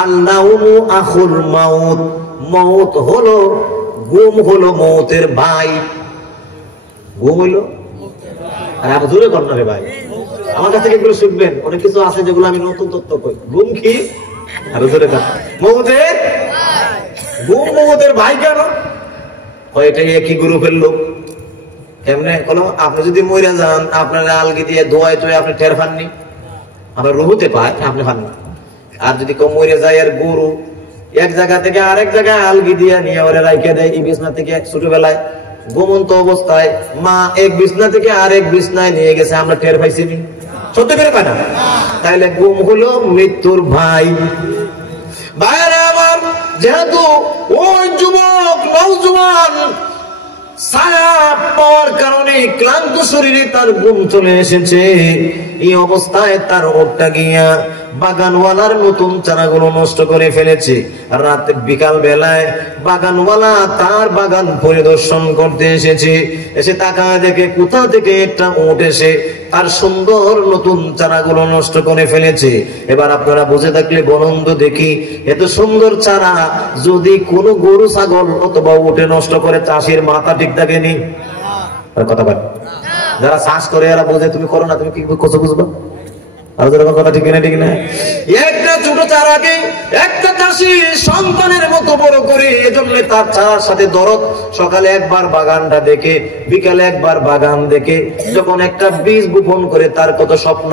আল-নাউমু আখুল মাউত, মউত হলো, ঘুম হলো মউতের ভাই। ঘুম হইলো, আর আপনি জোরে করেন না রে ভাই, আমার কাছে এগুলো শুনবেন, অনেক কিছু আছে যেগুলো আমি নতুন তথ্য কই। ঘুম কি? আর জোরে করেন, মউতের ঘুম মউতের ভাই কেন? এটাই একই গ্রুপের লোক। কেমনে বলো, আপনি যদি মরে যান, আপনার আলগি দিয়ে ধোয়ায় তো আপনি টের পাননি, আমরা রুহুতে পাই, আপনি পাননি। আর যদি কেউ মরে যায়, আর গরু এক জায়গা থেকে আরেক জায়গায় আলগি দিয়ে নিয়ে ওরা রাইখে দেয়, এই বিছনা থেকে ছোটবেলায় ঘুমন্ত অবস্থায় মা এক বিছনা থেকে আরেক বিছনায় নিয়ে গেছে, আমরা টের পাইছি নি? সত্যি করে পাই না? তাইলে ঘুম হলো মৃত্যুর ভাই। ভাইরা আমার, যেহেতু ওই যুবক নওজোয়ান ছায়া পাওয়ার কারণে ক্লান্ত শরীরে তার ঘুম চলে এসেছে, এই অবস্থায় তার ওটটা গিয়া বাগানওয়ালার নতুন চারাগুলো নষ্ট করে ফেলেছে। রাতে বিকাল বেলায় বাগানওয়ালা তার বাগান পরিদর্শন করতে এসেছে, এসে তাকায় দেখে কোথা থেকে একটা উট এসে তার সুন্দর নতুন চারাগুলো নষ্ট করে ফেলেছে। এবার আপনারা বুঝে থাকলে বলুন তো দেখি, এত সুন্দর চারা যদি কোনো গরু ছাগল অথবা উটে নষ্ট করে, চাষির মাথা ঠিক থাকেনি? কথা বল, যারা চাষ করে এরা বোঝে, তুমি করো না, তুমি কি কথা বুঝবো? আর কথা ঠিক না, ঠিক না? একটা ছোট চারাকে একটা চাষি সন্তানের মতো বড় করে, এজন্য তার চারার সাথে দরদ। সকালে একবার বাগানটা দেখে, বিকালে একবার বাগান দেখে, যখন একটা বীজ বপন করে, তার কত স্বপ্ন,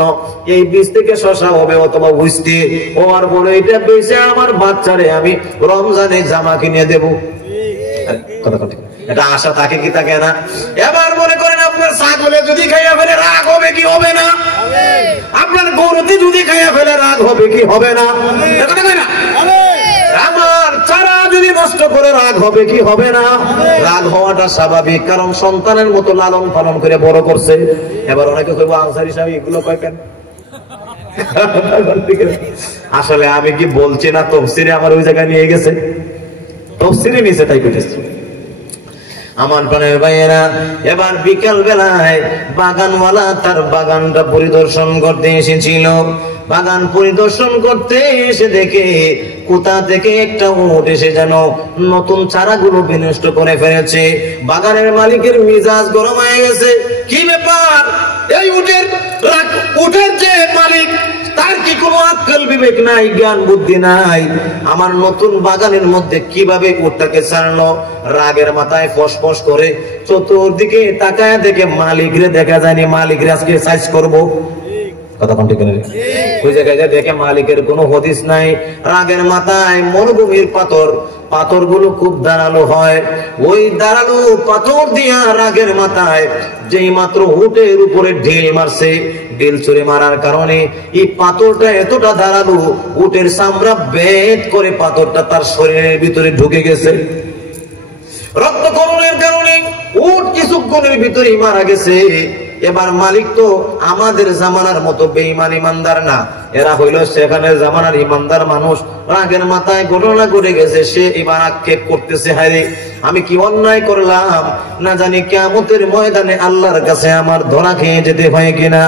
এই বীজ থেকে শসা হবে অথবা বুঝতে, ও আর বলে এটা বেঁচে আমার বাচ্চারে আমি রমজানে জামা কিনে দেবো। কথা কথা, এটা আশা থাকে কি থাকে না? এবার মনে করেন আপনার ছাগলে যদি খাইয়া ফেলে রাগ হবে কি হবে না? আপনার গরুতে যদি খাইয়া ফেলে রাগ হবে কি হবে না? আমার চারা যদি নষ্ট করে রাগ হবে কি হবে না? রাগ হওয়াটা স্বাভাবিক, কারণ সন্তানের মতো লালন পালন করে বড় করছে। এবার অনেকে কইবো, আনসারী সাহেব এগুলো কয় কেন? আসলে আমি কি বলছি না, তফসিরে আমার ওই জায়গায় নিয়ে গেছে, তফসিরে নিচে তাই কইতেছে। আমার প্রাণের ভাইয়েরা, এবার বিকাল বেলায় বাগানওয়ালা তার বাগানটা পরিদর্শন করতে এসেছিল। বাগান পরিদর্শন করতে এসে দেখে কোথা থেকে একটা উট এসে যেন নতুন চারাগুলো বিনষ্ট করে ফেলেছে। বাগানের মালিকের মিজাজ গরম হয়ে গেছে, কি ব্যাপার? এই উটের যে মালিক, তার কি কোনো আক্কেল বিবেক নাই, জ্ঞান বুদ্ধি নাই? আমার নতুন বাগানের মধ্যে কিভাবে উটটাকে ছাড়লো? রাগের মাথায় ফসফস করে চতুর্দিকে তাকায় দেখে মালিকরে দেখা যায়নি, মালিকরে আজকে সাইজ করবো। ওই জায়গায় দেখে মালিকের কোনো হদিস নাই। রাগের মাথায় মরুভূমির পাথর গুলো খুব ধারালো হয়, ওই ধারালো পাথর দিয়া রাগের মাথায় যেই মাত্র উটের উপরে ঢিল মারছে, ঢিল ছুঁড়ে মারার কারণে এই পাথরটা এতটা ধারালো, উটের চামড়া ভেদ করে পাথরটা তার শরীরের ভিতরে ঢুকে গেছে। রক্তক্ষরণের কারণে উট কিছুক্ষণের ভিতরেই মারা গেছে। এবার মালিক তো আমাদের জামানার মতো বেঈমান ইমানদার না, এরা হইল সেখানে জামানার ইমানদার মানুষ। রাগের মাথায় ঘটনা ঘটে গেছে, সে এবার আক্ষেপ করতেছে, হায়রে আমি কি অন্যায় করলাম, না জানি কিয়ামতের ময়দানে আল্লাহর কাছে আমার ধরা খেয়ে যেতে হয় কিনা।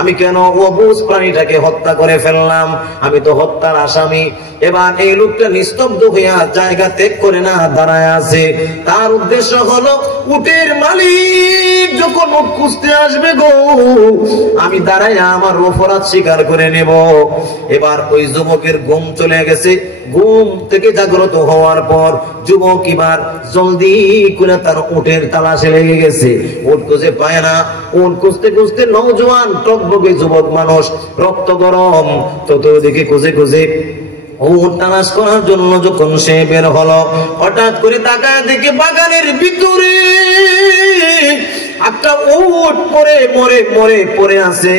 আমি কেন অবুঝ প্রাণীটাকে হত্যা করে ফেললাম, আমি তো হত্যার আসামি। এবার এই লোকটা নিস্তব্ধ হইয়া জায়গা ত্যাগ করে না দাঁড়ায় আছে। তার উদ্দেশ্য হলো উটের মালিক যখন উট খুঁজতে আসবে গো, আমি দাঁড়াইয়া আমার অপরাধ স্বীকার করে নেব। এবার ওই যুবকের ঘুম চলে গেছে। ঘুম থেকে জাগ্রত হওয়ার পর যুবক এবার জলদি করে তার উটের তালাশে লেগে গেছে। উট খুঁজে পায় না। উট খুঁজতে খুঁজতে নওজোয়ান টকবকে যুবক মানুষ, রক্ত গরম, চতুর্দিকে খুঁজে খুঁজে উট তালাশ করার জন্য যখন সে বের হলো, হঠাৎ করে তাকায় দেখে বাগানের ভিতরে একটা উট পড়ে আছে,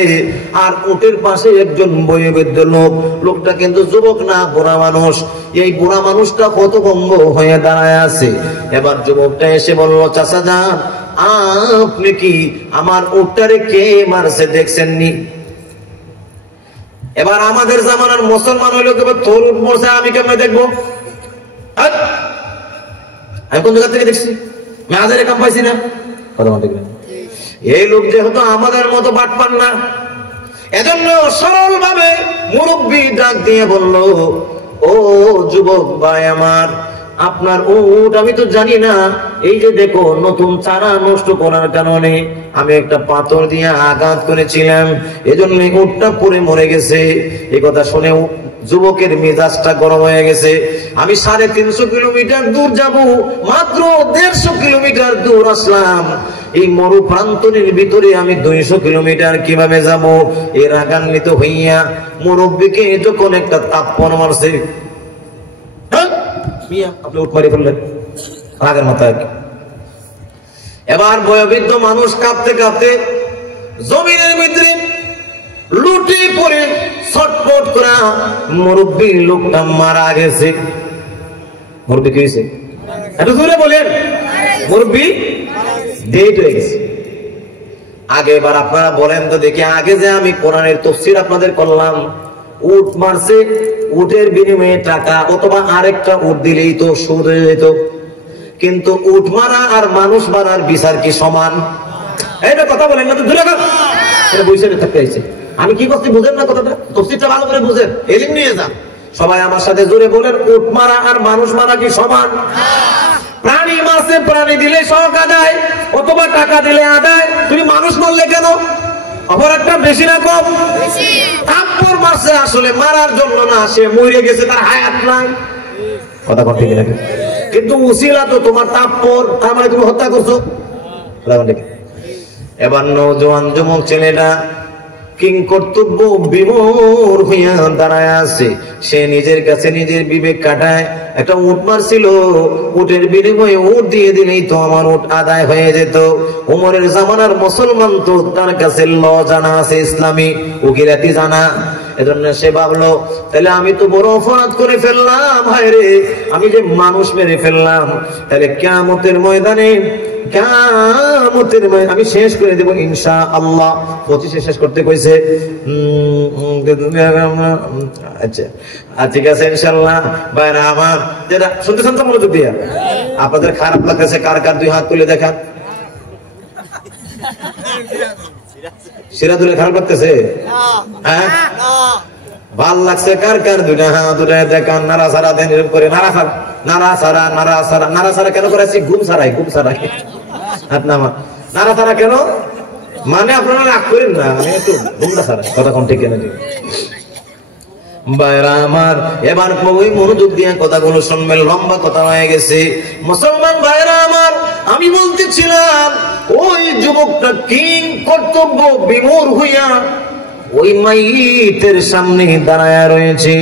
আর উটের পাশে একজন বয়োবৃদ্ধ লোক। লোকটা কিন্তু যুবক না, বুড়া মানুষ। এই বুড়া মানুষটা হতভম্ব হয়ে দাঁড়ায় আছে। এবার যুবকটা এসে বলল, চাচা যান, আপনি কি আমার উটটারে কে মারছে দেখছেননি? এবার আমাদের জামানার মুসলমান হইলো তোর উট মরছে, আমি কেমন দেখবো? আমি কোন জায়গা থেকে দেখছি? মেয়াদের কাম পাইছি না। এই লোক যেহেতু আমাদের মতো বাটপার না, এজন্য সরল ভাবে মুরব্বী ডাক দিয়ে বলল, ও যুবক ভাই আমার, আপনার উট আমি তো জানি না, এই যে দেখো নতুন চারা নষ্ট করার কারণে আমি একটা পাথর দিয়ে আঘাত করেছিলাম, এজন্য উটটা পড়ে মরে গেছে। এই কথা শুনে যুবকের মেজাজটা গরম হয়ে গেছে। আমি 350 কিলোমিটার দূর যাব, মাত্র 150 কিলোমিটার দূর আসলাম, এই মরু প্রান্তরের ভিতরে আমি 200 কিলোমিটার কিভাবে যাব? এর রাগান্বিত হইয়া মুরব্বীকে যখন একটা তাপ্পর মারছে, আপনি উঠ মারি ফেললেন রাগের মাথায়। এবার বয়োবৃদ্ধ মানুষ কাঁপতে কাঁপতে জমিনের ভিতরে লুটে পড়ে ছটফট করা, মুরব্বী লোকটা মারা গেছে। মুরব্বী কি হয়েছে? একটু জোরে বলেন। মুরব্বী ডেট হয়ে গেছে। আগে এবার আপনারা বলেন তো দেখি, আগে যে আমি কোরআনের তাফসীর আপনাদের করলাম, উট মারছে, উটের বিনিময়ে টাকা অথবা আরেকটা উট দিলেই তো সুদ হয়ে যেত, কিন্তু উট মারা আর মানুষ মারার বিচার কি সমান? এইটা কথা বলেন না তো, দূরে বইসে থাকতে হয়েছে। আমি কি করছি বুঝেন না কথাটা? তাফসীরটা ভালো করে বুঝেন, এলিম নিয়ে যান। সবাই আমার সাথে জোরে বলেন, উট মারা আর মানুষ মারা কি সমান? প্রাণী মারছে, প্রাণী দিলে সহগ আদায় অথবা টাকা দিলে আদায়। তুমি মানুষ মারলে কেন? অপরাধটা বেশি না কম? থাপ্পড় মারছে আসলে মারার জন্য না, সে মরে গেছে, তার হায়াত নাই। কথা কথা ঠিক নাকি? কিন্তু উসিলা তো তোমার থাপ্পড়, তার মানে তুমি হত্যা করছো। এবার নওজোয়ান যুবক ছেলেটা কিং কর্তব্য বিমূঢ় হইয়া দাঁড়ায় আছে। সে নিজের কাছে নিজের বিবেক কাটায়, একটা উট মারছিল, উটের বিনিময়ে উট দিয়ে দিলেই তো আমার উট আদায় হয়ে যেত। উমরের জামানার মুসলমান তো তার কাছে ল জানা আছে, ইসলামী উকিলাতি জানা। এজন্য সে ভাবলো, তাহলে আমি তো বড় অপরাধ করে ফেললাম, হায় রে, আমি যে মানুষ মেরে ফেললাম, তাহলে কিয়ামতের ময়দানে আমি শেষ করে দেব ইনশাআল্লাহ। 25 শেষ করতে কইছে। আচ্ছা ঠিক আছে ইনশাআল্লাহ। ভাইরা আমার, যেটা শুনতেছেন তো মনোযোগ দিয়া, আপনাদের খারাপ লাগতেছে কার কার 2 হাত তুলে দেখান। সিরাজুলে খারাপ লাগতেছে? হ্যাঁ, ভাল লাগছে কার কার? 2 হাত তুলে দেখান। নারা সারা দেন এরকম করে, নারা সারা কেন করেছি? ঘুম সারাই হাত নামা। নারা সারা কেন? মানে আপনারা রাগ করেন না, আমি একটু গুন্ডা ছাড়া কথা কোন ঠিক নাকি ভাইরা আমার। এবার খুবই মনোযোগ দিয়ে কথাগুলো শুনবেন, লম্বা কথা হয়ে গেছে। মুসলমান ভাইরা আমার, আমি বলতেছিলাম ওই যুবকটা কি কর্তব্য বিমূঢ় হইয়া ওই মাইতের সামনে দাঁড়ায় রয়েছে।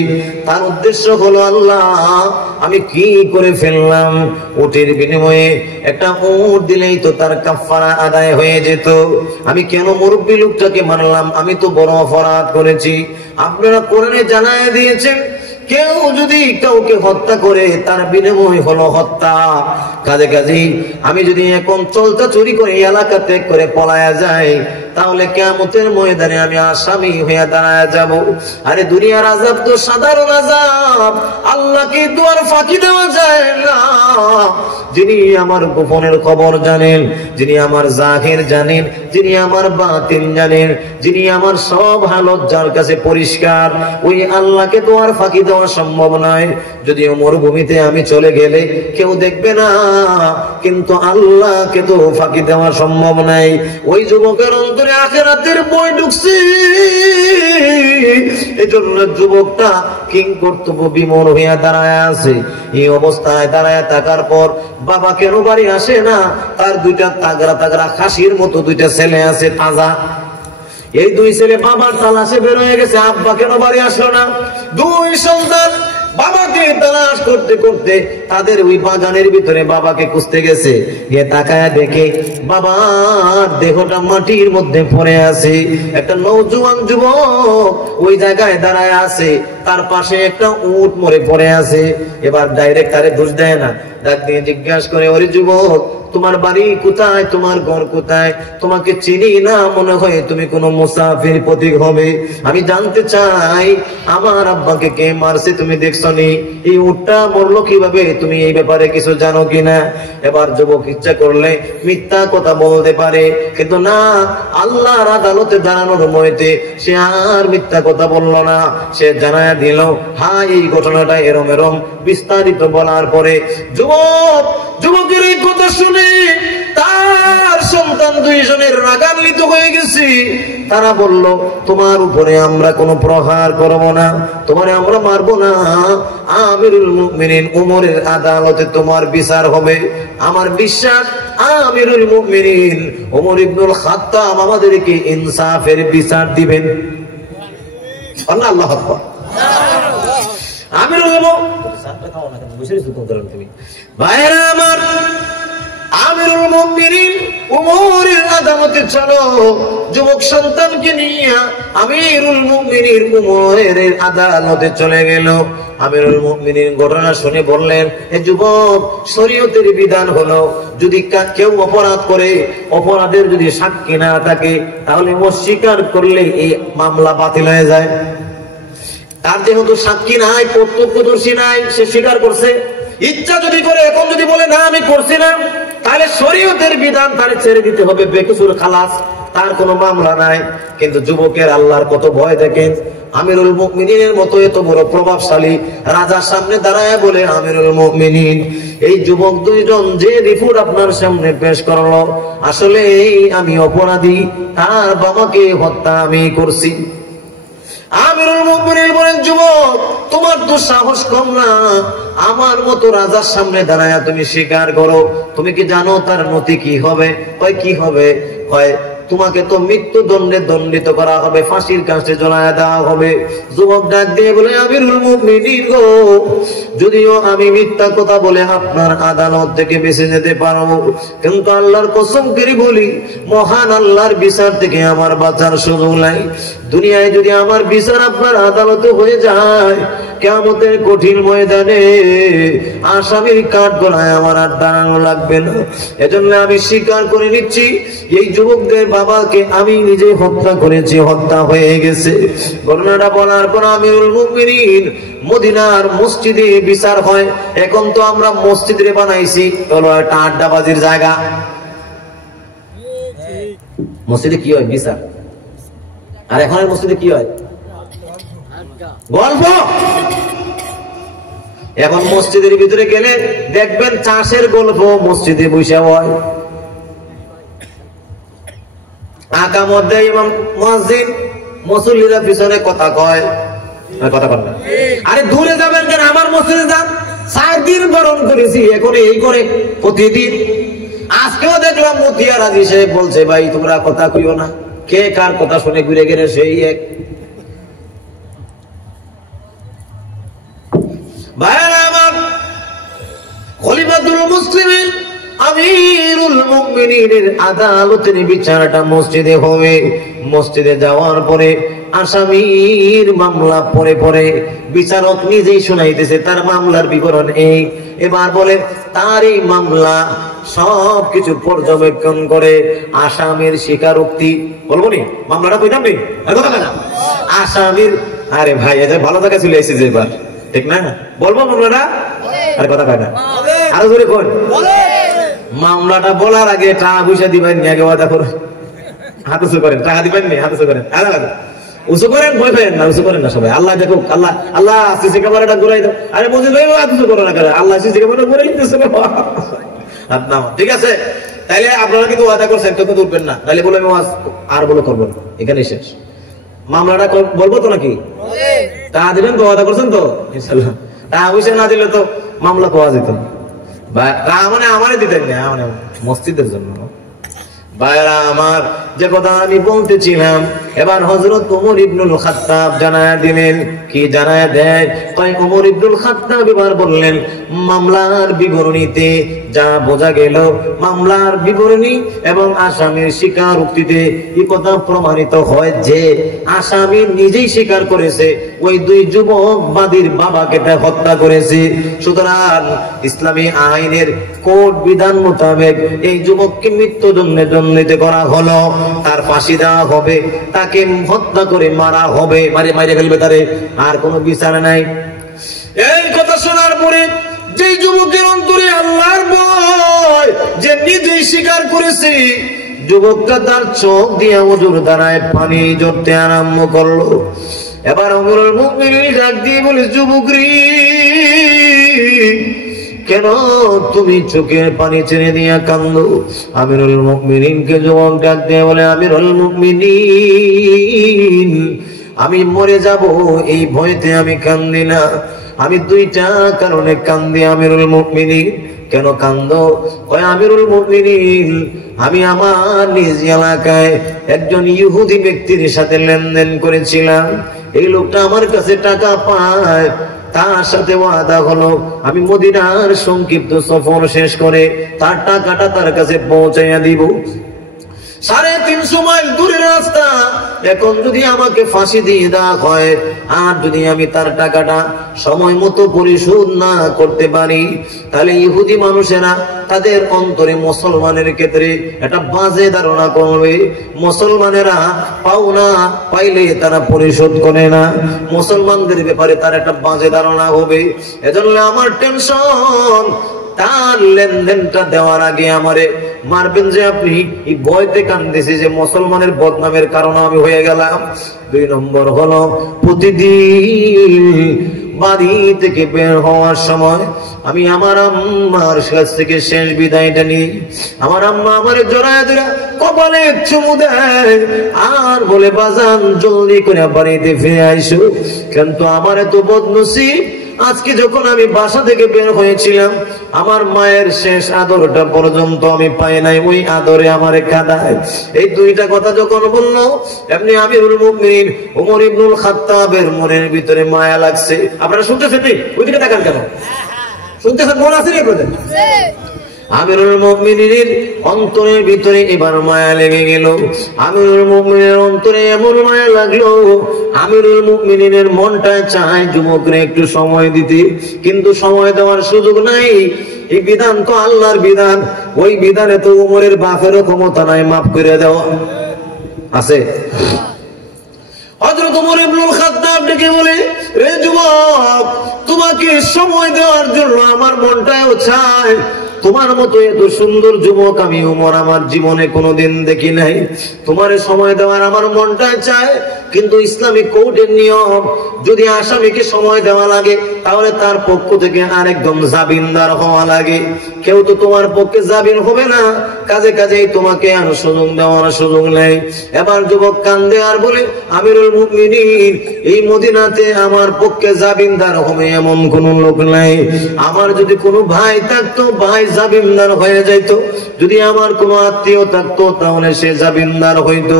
তার উদ্দেশ্য হলো, আল্লাহ আমি কি করে ফেললাম, উটের বিনিময়ে একটা উট দিলেই তো তার কাফারা আদায় হয়ে যেত, আমি কেন মুরব্বী লোকটাকে মারলাম, আমি তো বড় অপরাধ করেছি। আপনারা কোরআনে জানায় দিয়েছেন, কেউ যদি কাউকে হত্যা করে তার বিনিময় হলো হত্যা। কাজে কাজে আমি যদি এখন চলতা চুরি করে এলাকা ত্যাগ করে পলায়া যাই, তাহলে কিয়ামতের ময়দানে আমি আসামি হয়ে দাঁড়ায় যাব। আরে দুনিয়ার আযাব তো সাধারণ আযাব, আল্লাহকে দুয়ার ফাঁকি দেওয়া যায় না। যিনি আমার গোপনের খবর জানেন, যিনি আমার জাহির জানেন, যিনি আমার বাতিন জানেন, যিনি আমার সব হালত যার কাছে পরিষ্কার, ওই আল্লাহকে তো আর ফাঁকি দেওয়া সম্ভব নয়। যদিও মরুভূমিতে আমি চলে গেলে কেউ দেখবে না, কিন্তু আল্লাহকে তো ফাঁকি দেওয়া সম্ভব নাই। ওই যুবকের অন্তরে আখিরাতের বই ঢুকছে, এজন্য যুবকটা কিং কর্তব্য বিমূঢ় হইয়া দাঁড়ায় আছে। এই অবস্থায় দাঁড়ায় থাকার পর বাবা কেন বাড়ি আসে না? তার দুইটা তাগড়া তাগড়া খাসির মতো দুইটা ছেলে আছে তাজা, এই দুই ছেলে বাবার তালাশে বের হয়ে গেছে, আব্বা কেন বাড়ি আসলো না? দুই সন্তান বাবাকে তালাশ করতে করতে তাদের ওই বাগানের ভিতরে বাবাকে খুঁজতে গেছে, গিয়ে তাকায় দেখে বাবার দেহটা মাটির মধ্যে পড়ে আছে। একটা নওজোয়ান যুবক ওই জায়গায় দাঁড়ায় আছে, তার পাশে একটা উট মরে পড়ে আছে। এবার ডাইরেক্ট তারে দোষ দেয় না, ডাক দিয়ে জিজ্ঞাসা করে, ওরে যুবক তোমার বাড়ি কোথায়, তোমার ঘর কোথায়? তোমাকে চিনি না, মনে হয় তুমি কোনো মুসাফির প্রতীক হবে। আমি জানতে চাই আমার আব্বাকে কে মারছে তুমি দেখছো নি? এই উটটা মরলো কিভাবে, তুমি এই ব্যাপারে কিছু জানো কিনা? এবার যুবক ইচ্ছা করলে মিথ্যা কথা বলতে পারে, কিন্তু না, আল্লাহর আদালতে দাঁড়ানোর মধ্যে সে আর মিথ্যা কথা বললো না। সে জানায়া দিল, হ্যাঁ এই ঘটনাটা এরম এরম বিস্তারিত বলার পরে যুবকের এই কথা শুনে তার সন্তান দুইজনের রাগান্বিত হয়ে গেছে। তারা বলল, তোমার উপরে আমরা কোনো প্রহার করব না, তোমারে আমরা মারবো না, আমিরুল মুমিনিন উমরের আদালতে তোমার বিচার হবে। আমার বিশ্বাস আমিরুল মুমিনিন ওমর ইবনুল খাত্তাব আমাদেরকে ইনসাফের বিচার দিবেন। আল্লাহু আকবার। আমিরুল মুমিনিন ভাইরা আমার, আমিরুল মুমিনিন উমরের আদালতে চলো। যুবক সন্তানকে নিয়ে আমিরুল মুমিনিন উমরের আদালতে চলে গেল। আমিরুল মুমিনিন ঘটনা শুনে বললেন, এ যুবক, শরীয়তের বিধান হলো যদি কেউ অপরাধ করে, অপরাধের যদি সাক্ষী না থাকে, তাহলে অস্বীকার করলে এই মামলা বাতিল হয়ে যায়। তার যেহেতু সাক্ষী নাই, প্রত্যক্ষদর্শী নাই, সে স্বীকার করছে। ইচ্ছা যদি করে এখন যদি বলে না আমি করছি না, তাহলে শরীয়তের বিধান তারে ছেড়ে দিতে হবে, বেকসুর খালাস, তার কোনো মামলা নাই। কিন্তু যুবকের আল্লাহর কত ভয় দেখেন। আমিরুল মুমিনিনের মতো এত বড় প্রভাবশালী রাজার সামনে দাঁড়ায় বলে, আমিরুল মুমিনিন এই যুবক দুইজন যে রিপোর্ট আপনার সামনে পেশ করলো, আসলে আমি অপরাধী, তার বাবাকে হত্যা আমি করছি। আমিরুল মুমিনিন বলেন, যুবক তোমার তো সাহস কম না, আমার মতো রাজার সামনে দাঁড়ায় তুমি স্বীকার করো। তুমি কি জানো তার নতি কি হবে? হয় কি হবে? হয় তোমাকে তো মৃত্যুদণ্ডে দণ্ডিত করা হবে, ফাঁসির কাছে ঝোলায়া দেওয়া হবে। যুবক ডাক দিয়ে বলে, আমিরুল মুমিনিন গো, যদিও আমি মিথ্যা কথা বলে আপনার আদালত থেকে বেঁচে যেতে পারবো, কিন্তু আল্লাহর কসম করে বলি, মহান আল্লাহর বিচার থেকে আমার বাঁচার সুযোগ নাই। দুনিয়ায় যদি আমার বিচার আপনার আদালতে হয়ে যায়, কিয়ামতের কঠিন ময়দানে আসামির কাঠ গলায় আমার আর দাঁড়ানো লাগবে না। এজন্য আমি স্বীকার করে নিচ্ছি, এই যুবকদের বাবাকে আমি নিজে হত্যা করেছি, হত্যা হয়ে গেছে। ঘটনাটা বলার পর আমিরুল মুমিনিন মদিনার মসজিদে বিচার হয়। এখন তো আমরা মসজিদে বানাইছি হলো একটা আড্ডাবাজির জায়গা। মসজিদে কি হয়? বিচার। আর এখন মসজিদে কি হয়? গল্প। এখন মসজিদের ভিতরে গেলে দেখবেন চাষের গল্প মসজিদে বসে হয়। আকামত দেয় ইমাম মুয়াজ্জিন, মুসল্লিরা পিছনে কথা কয়, কথা কয় না। আরে দূরে যাবেন কেন, আমার মসজিদে যান। 4 দিন বরণ করেছি, এখন এই করে প্রতিদিন। আজকেও দেখলাম মুতিয়ার আজি সাহেব বলছে, ভাই তোমরা কথা কইও না। কে কার কথা শুনে ঘুরে গেলে সেই এক। ভাইরা আমার, খলিফাতুল মুসলিমিন আমিরুল মুমিনিনের আদালতের বিচারটা মসজিদে হবে। মসজিদে যাওয়ার পরে আসামির মামলা পরে পরে বিচারক নিজেই শোনাইতেছে তার মামলার বিবরণ এই। এবার বলে তার এই মামলা সবকিছু পর্যবেক্ষণ করে আসামির স্বীকারোক্তি, বলবো নি মামলাটা কইতাম নি আসামির। আরে ভাই এটা ভালো জায়গা চলে এসেছে এবার, ঠিক না? বলবো মামলাটা, আরে কথা কয় না, আরো জোরে কোন মামলাটা বলার আগে টাকা পয়সা দিবেন নি, আগে ওয়াদা করুন। হাত উঁচু করেন, টাকা দিবেন নি, হাত উঁচু করেন, উঁচু করেন, ভয় পেন না, উঁচু করেন না সবাই। আল্লাহ দেখুক, আল্লাহ আল্লাহ সিসি ক্যামেরাটা ঘুরাই দাও। আরে বুঝি ভাই হাত উঁচু করো না কেন, আল্লাহ সিসি ক্যামেরা ঘুরাই দিতেছে। ঠিক আছে, তাইলে আপনারা কিন্তু ওয়াদা করছেন কেউ কিন্তু উঠবেন না, তাইলে বলে আমি আর বলো করবো না, এখানে শেষ। মামলাটা বলবো তো নাকি? টাকা দিবেন তো, ওয়াদা করছেন তো ইনশাল্লাহ। টাকা পয়সা না দিলে তো মামলা পাওয়া যেত না। মানে আমারে দিতেন না, মানে মসজিদের জন্য। ভাইরা আমার, যে কথা আমি বলতেছিলাম, এবার হযরত ওমর ইবনুল খাত্তাব জানায়া দিলেন। কি জানায়া দেয়? কয় ওমর ইবনুল খাত্তাব এবার বললেন, মামলার বিবরণীতে যা বোঝা গেল, মামলার বিবরণী এবং আসামির স্বীকারোক্তিতে এই কথা প্রমাণিত হয় যে আসামি নিজেই স্বীকার করেছে ওই 2 যুবক বাদীর বাবাকে হত্যা করেছে। সুতরাং ইসলামী আইনের কোড বিধান মোতাবেক এই যুবককে মৃত্যুদণ্ডে দণ্ডিত করা হলো, তার ফাঁসি দেওয়া হবে, তাকে হত্যা করে মারা হবে, মারে ফেলবে তারে, আর কোনো বিচার নাই। এই কথা শোনার পরে যে যুবকের অন্তরে আল্লাহর ভয়, যে নিজেই স্বীকার করেছে, যুবকটা তার চোখ দিয়ে ওজুর দ্বারায় পানি ঝরতে আরম্ভ করলো। এবার আমিরুল মুমিনিন ডাক দিয়ে বলে, যুবক রে, কেন তুমি চোখের পানি ছেড়ে দিয়া কান্দো? আমিরুল মুমিনিনকে যুবক ডাক দিয়ে বলে, আমিরুল মুমিনিন, আমি মরে যাব এই ভয়তে আমি কান্দি না, আমি 2টা কারণে কান্দি। আমিরুল মুমিনিন, কেন কান্দো? কয় আমিরুল মুমিনিন, আমি আমার নিজ এলাকায় একজন ইহুদি ব্যক্তির সাথে লেনদেন করেছিলাম। এই লোকটা আমার কাছে টাকা পায়, তার সাথে ওয়াদা হলো আমি মদিনার সংক্ষিপ্ত সফর শেষ করে তার টাকাটা তার কাছে পৌঁছাইয়া দিব। 350 মাইল দূরের রাস্তা। এখন যদি আমাকে ফাঁসি দিয়ে দেওয়া হয়, আর যদি আমি তার টাকাটা সময় মতো পরিশোধ না করতে পারি, তাহলে ইহুদি মানুষেরা তাদের অন্তরে মুসলমানের ক্ষেত্রে একটা বাজে ধারণা করবে। মুসলমানেরা পাওনা পাইলে তারা পরিশোধ করে না, মুসলমানদের ব্যাপারে তার একটা বাজে ধারণা হবে। এজন্য আমার টেনশন, তার লেনদেনটা দেওয়ার আগে আমারে মারবেন যে আপনি, এই ভয়তে কান্দিছি যে মুসলমানের বদনামের কারণে আমি হয়ে গেলাম। 2 নম্বর হলো, প্রতিদিন বাড়ি থেকে বের হওয়ার সময় আমি আমার আম্মার কাছ থেকে শেষ বিদায়টা নিই। আমার আম্মা আমারে জড়ায় ধরে কপালে চুমু দেয় আর বলে, বাজান জলদি করে বাড়িতে ফিরে আইসো। কিন্তু আমার এত বদনসিব, আজকে যখন আমি বাসা থেকে বের হয়েছিলাম, আমার মায়ের শেষ আদরটা পর্যন্ত আমি পাই নাই, ওই আদরে আমারে কাঁদায়। এই 2টা কথা যখন বললো, এমনি আমিরুল মুমিনিন ওমর ইবনুল খাত্তাবের মনের ভিতরে মায়া লাগছে। আপনারা শুনতেছেন? ওইদিকে তাকান কেন? শুনতেছেন? মনে আছে আপনাদের? আমিরুল মুমিনিনের অন্তরের ভিতরে এবার মায়া লেগে গেল। আমিরুল মুমিনের অন্তরে এমন মায়া লাগলো, আমিরুল মুমিনিনের মনটা চায় যুবকরে একটু সময় দিতে, কিন্তু সময় দেওয়ার সুযোগ নাই। এই বিধান তো আল্লাহর বিধান, ওই বিধানে তো ওমরের বাপেরও ক্ষমতা নাই মাফ করে দেওয়া। আছে? হযরত ওমর ইবনুল খাত্তাব ডেকে বলে, রে যুবক, তোমাকে সময় দেওয়ার জন্য আমার মনটাও চায়। তোমার মতো এত সুন্দর যুবক আমি ওমর আমার জীবনে কোনোদিন দেখি নাই। তোমারে সময় দেওয়ার আমার মনটা চায়, কিন্তু ইসলামিক কোর্টের নিয়ম, যদি আসামিকে সময় দেওয়া লাগে তাহলে তার পক্ষ থেকে আরেকজন জামিনদার হওয়া লাগে। কেউ তো তোমার পক্ষে জামিন হবে না, কাজে কাজেই তোমাকে আর সুযোগ দেওয়ার সুযোগ নেই। এবার যুবক কান্দে আর বলে, আমিরুল মুমিনিন, এই মদিনাতে আমার পক্ষে জামিনদার হবে এমন কোন লোক নাই। আমার যদি কোনো ভাই থাকতো, ভাই জামিনদার হয়ে যাইতো। যদি আমার কোনো আত্মীয় থাকতো, তাহলে সে জামিনদার হইতো।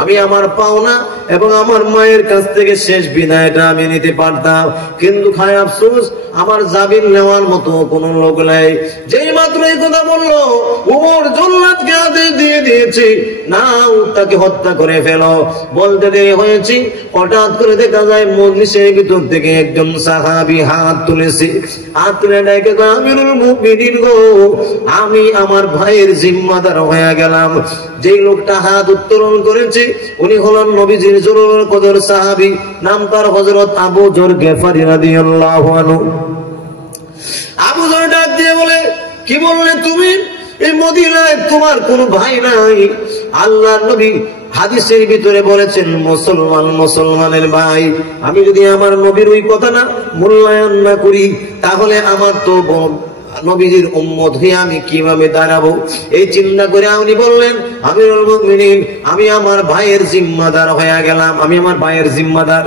আমি আমার পাওনা এবং আমার মায়ের কাছ থেকে শেষ বিদায়টা আমি নিতে পারতাম। কিন্তু খায় আফসোস, আমার জামিন নেওয়ার মতো কোন লোক নাই। যেই মাত্র এই কথা বললো, ওমর জল্লাদকে আদেশ দিয়ে দিয়েছে, নাও তাকে হত্যা করে ফেলো। বলতে দেরি হয়েছে, হঠাৎ করে দেখা যায় মজলিসের ভিতর থেকে একজন সাহাবী হাত তুলেছে। হাত তুলে ডেকে কয়, আমিরুল মুমিনিন গো, আমি আমার ভাইয়ের জিম্মাদার হয়ে গেলাম। যেই লোকটা হাত উত্তোলন করেছে উনি হলেন নবীজির জরুরুল কদর সাহাবী, নাম তার হযরত আবু যর গিফারী রাদিয়াল্লাহু আনহু। আবু যর ডাক দিয়ে বলে, কি বললে তুমি? এই মদিনায় তোমার কোনো ভাই নাই? আল্লাহর নবী হাদিসের ভিতরে বলেছেন, মুসলমান মুসলমানের ভাই। আমি যদি আমার নবীর ওই কথা না মূল্যায়ন না করি, তাহলে আমার তো নবীজির উম্মত হয়ে আমি কিভাবে দাঁড়াবো? এই চিন্তা করে উনি বললেন, আমিরুল মুমিনিন, আমি আমার ভাইয়ের জিম্মাদার হয়ে গেলাম, আমি আমার ভাইয়ের জিম্মাদার।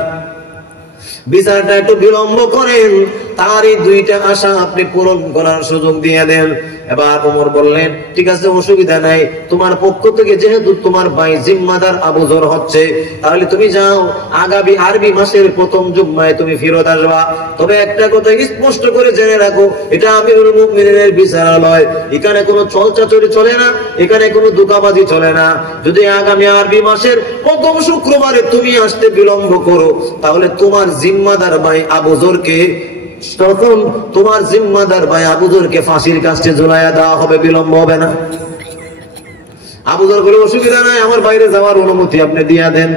বিচারটা একটু বিলম্ব করেন, তার এই দুইটা আশা আপনি পূরণ করার সুযোগ দিয়ে দেন। এবার ওমর বললেন, ঠিক আছে, অসুবিধা নাই, তোমার পক্ষ থেকে যেহেতু তোমার ভাই জিম্মাদার আবু যর হচ্ছে, তাহলে তুমি যাও, আগামী আরবি মাসের প্রথম জুম্মায় তুমি ফেরত আসবা। তবে একটা কথা স্পষ্ট করে জেনে রাখো, এটা আমিরুল মুমিনিনের বিচারালয়, এখানে কোনো চলচাচরি চলে না, এখানে কোনো ধোঁকাবাজি চলে না। যদি আগামী আরবি মাসের প্রথম শুক্রবারে তুমি আসতে বিলম্ব করো, তাহলে তোমার জিম্মাদার ভাই আবু যরকে, তখন তোমার জিম্মাদার ভাই আবু যরকে ফাঁসির কাস্টে ঝুলাইয়া দেওয়া হবে, বিলম্ব হবে না। আবু যর বলে, অসুবিধা নাই, আমার বাইরে যাওয়ার অনুমতি আপনি দিয়া দেন।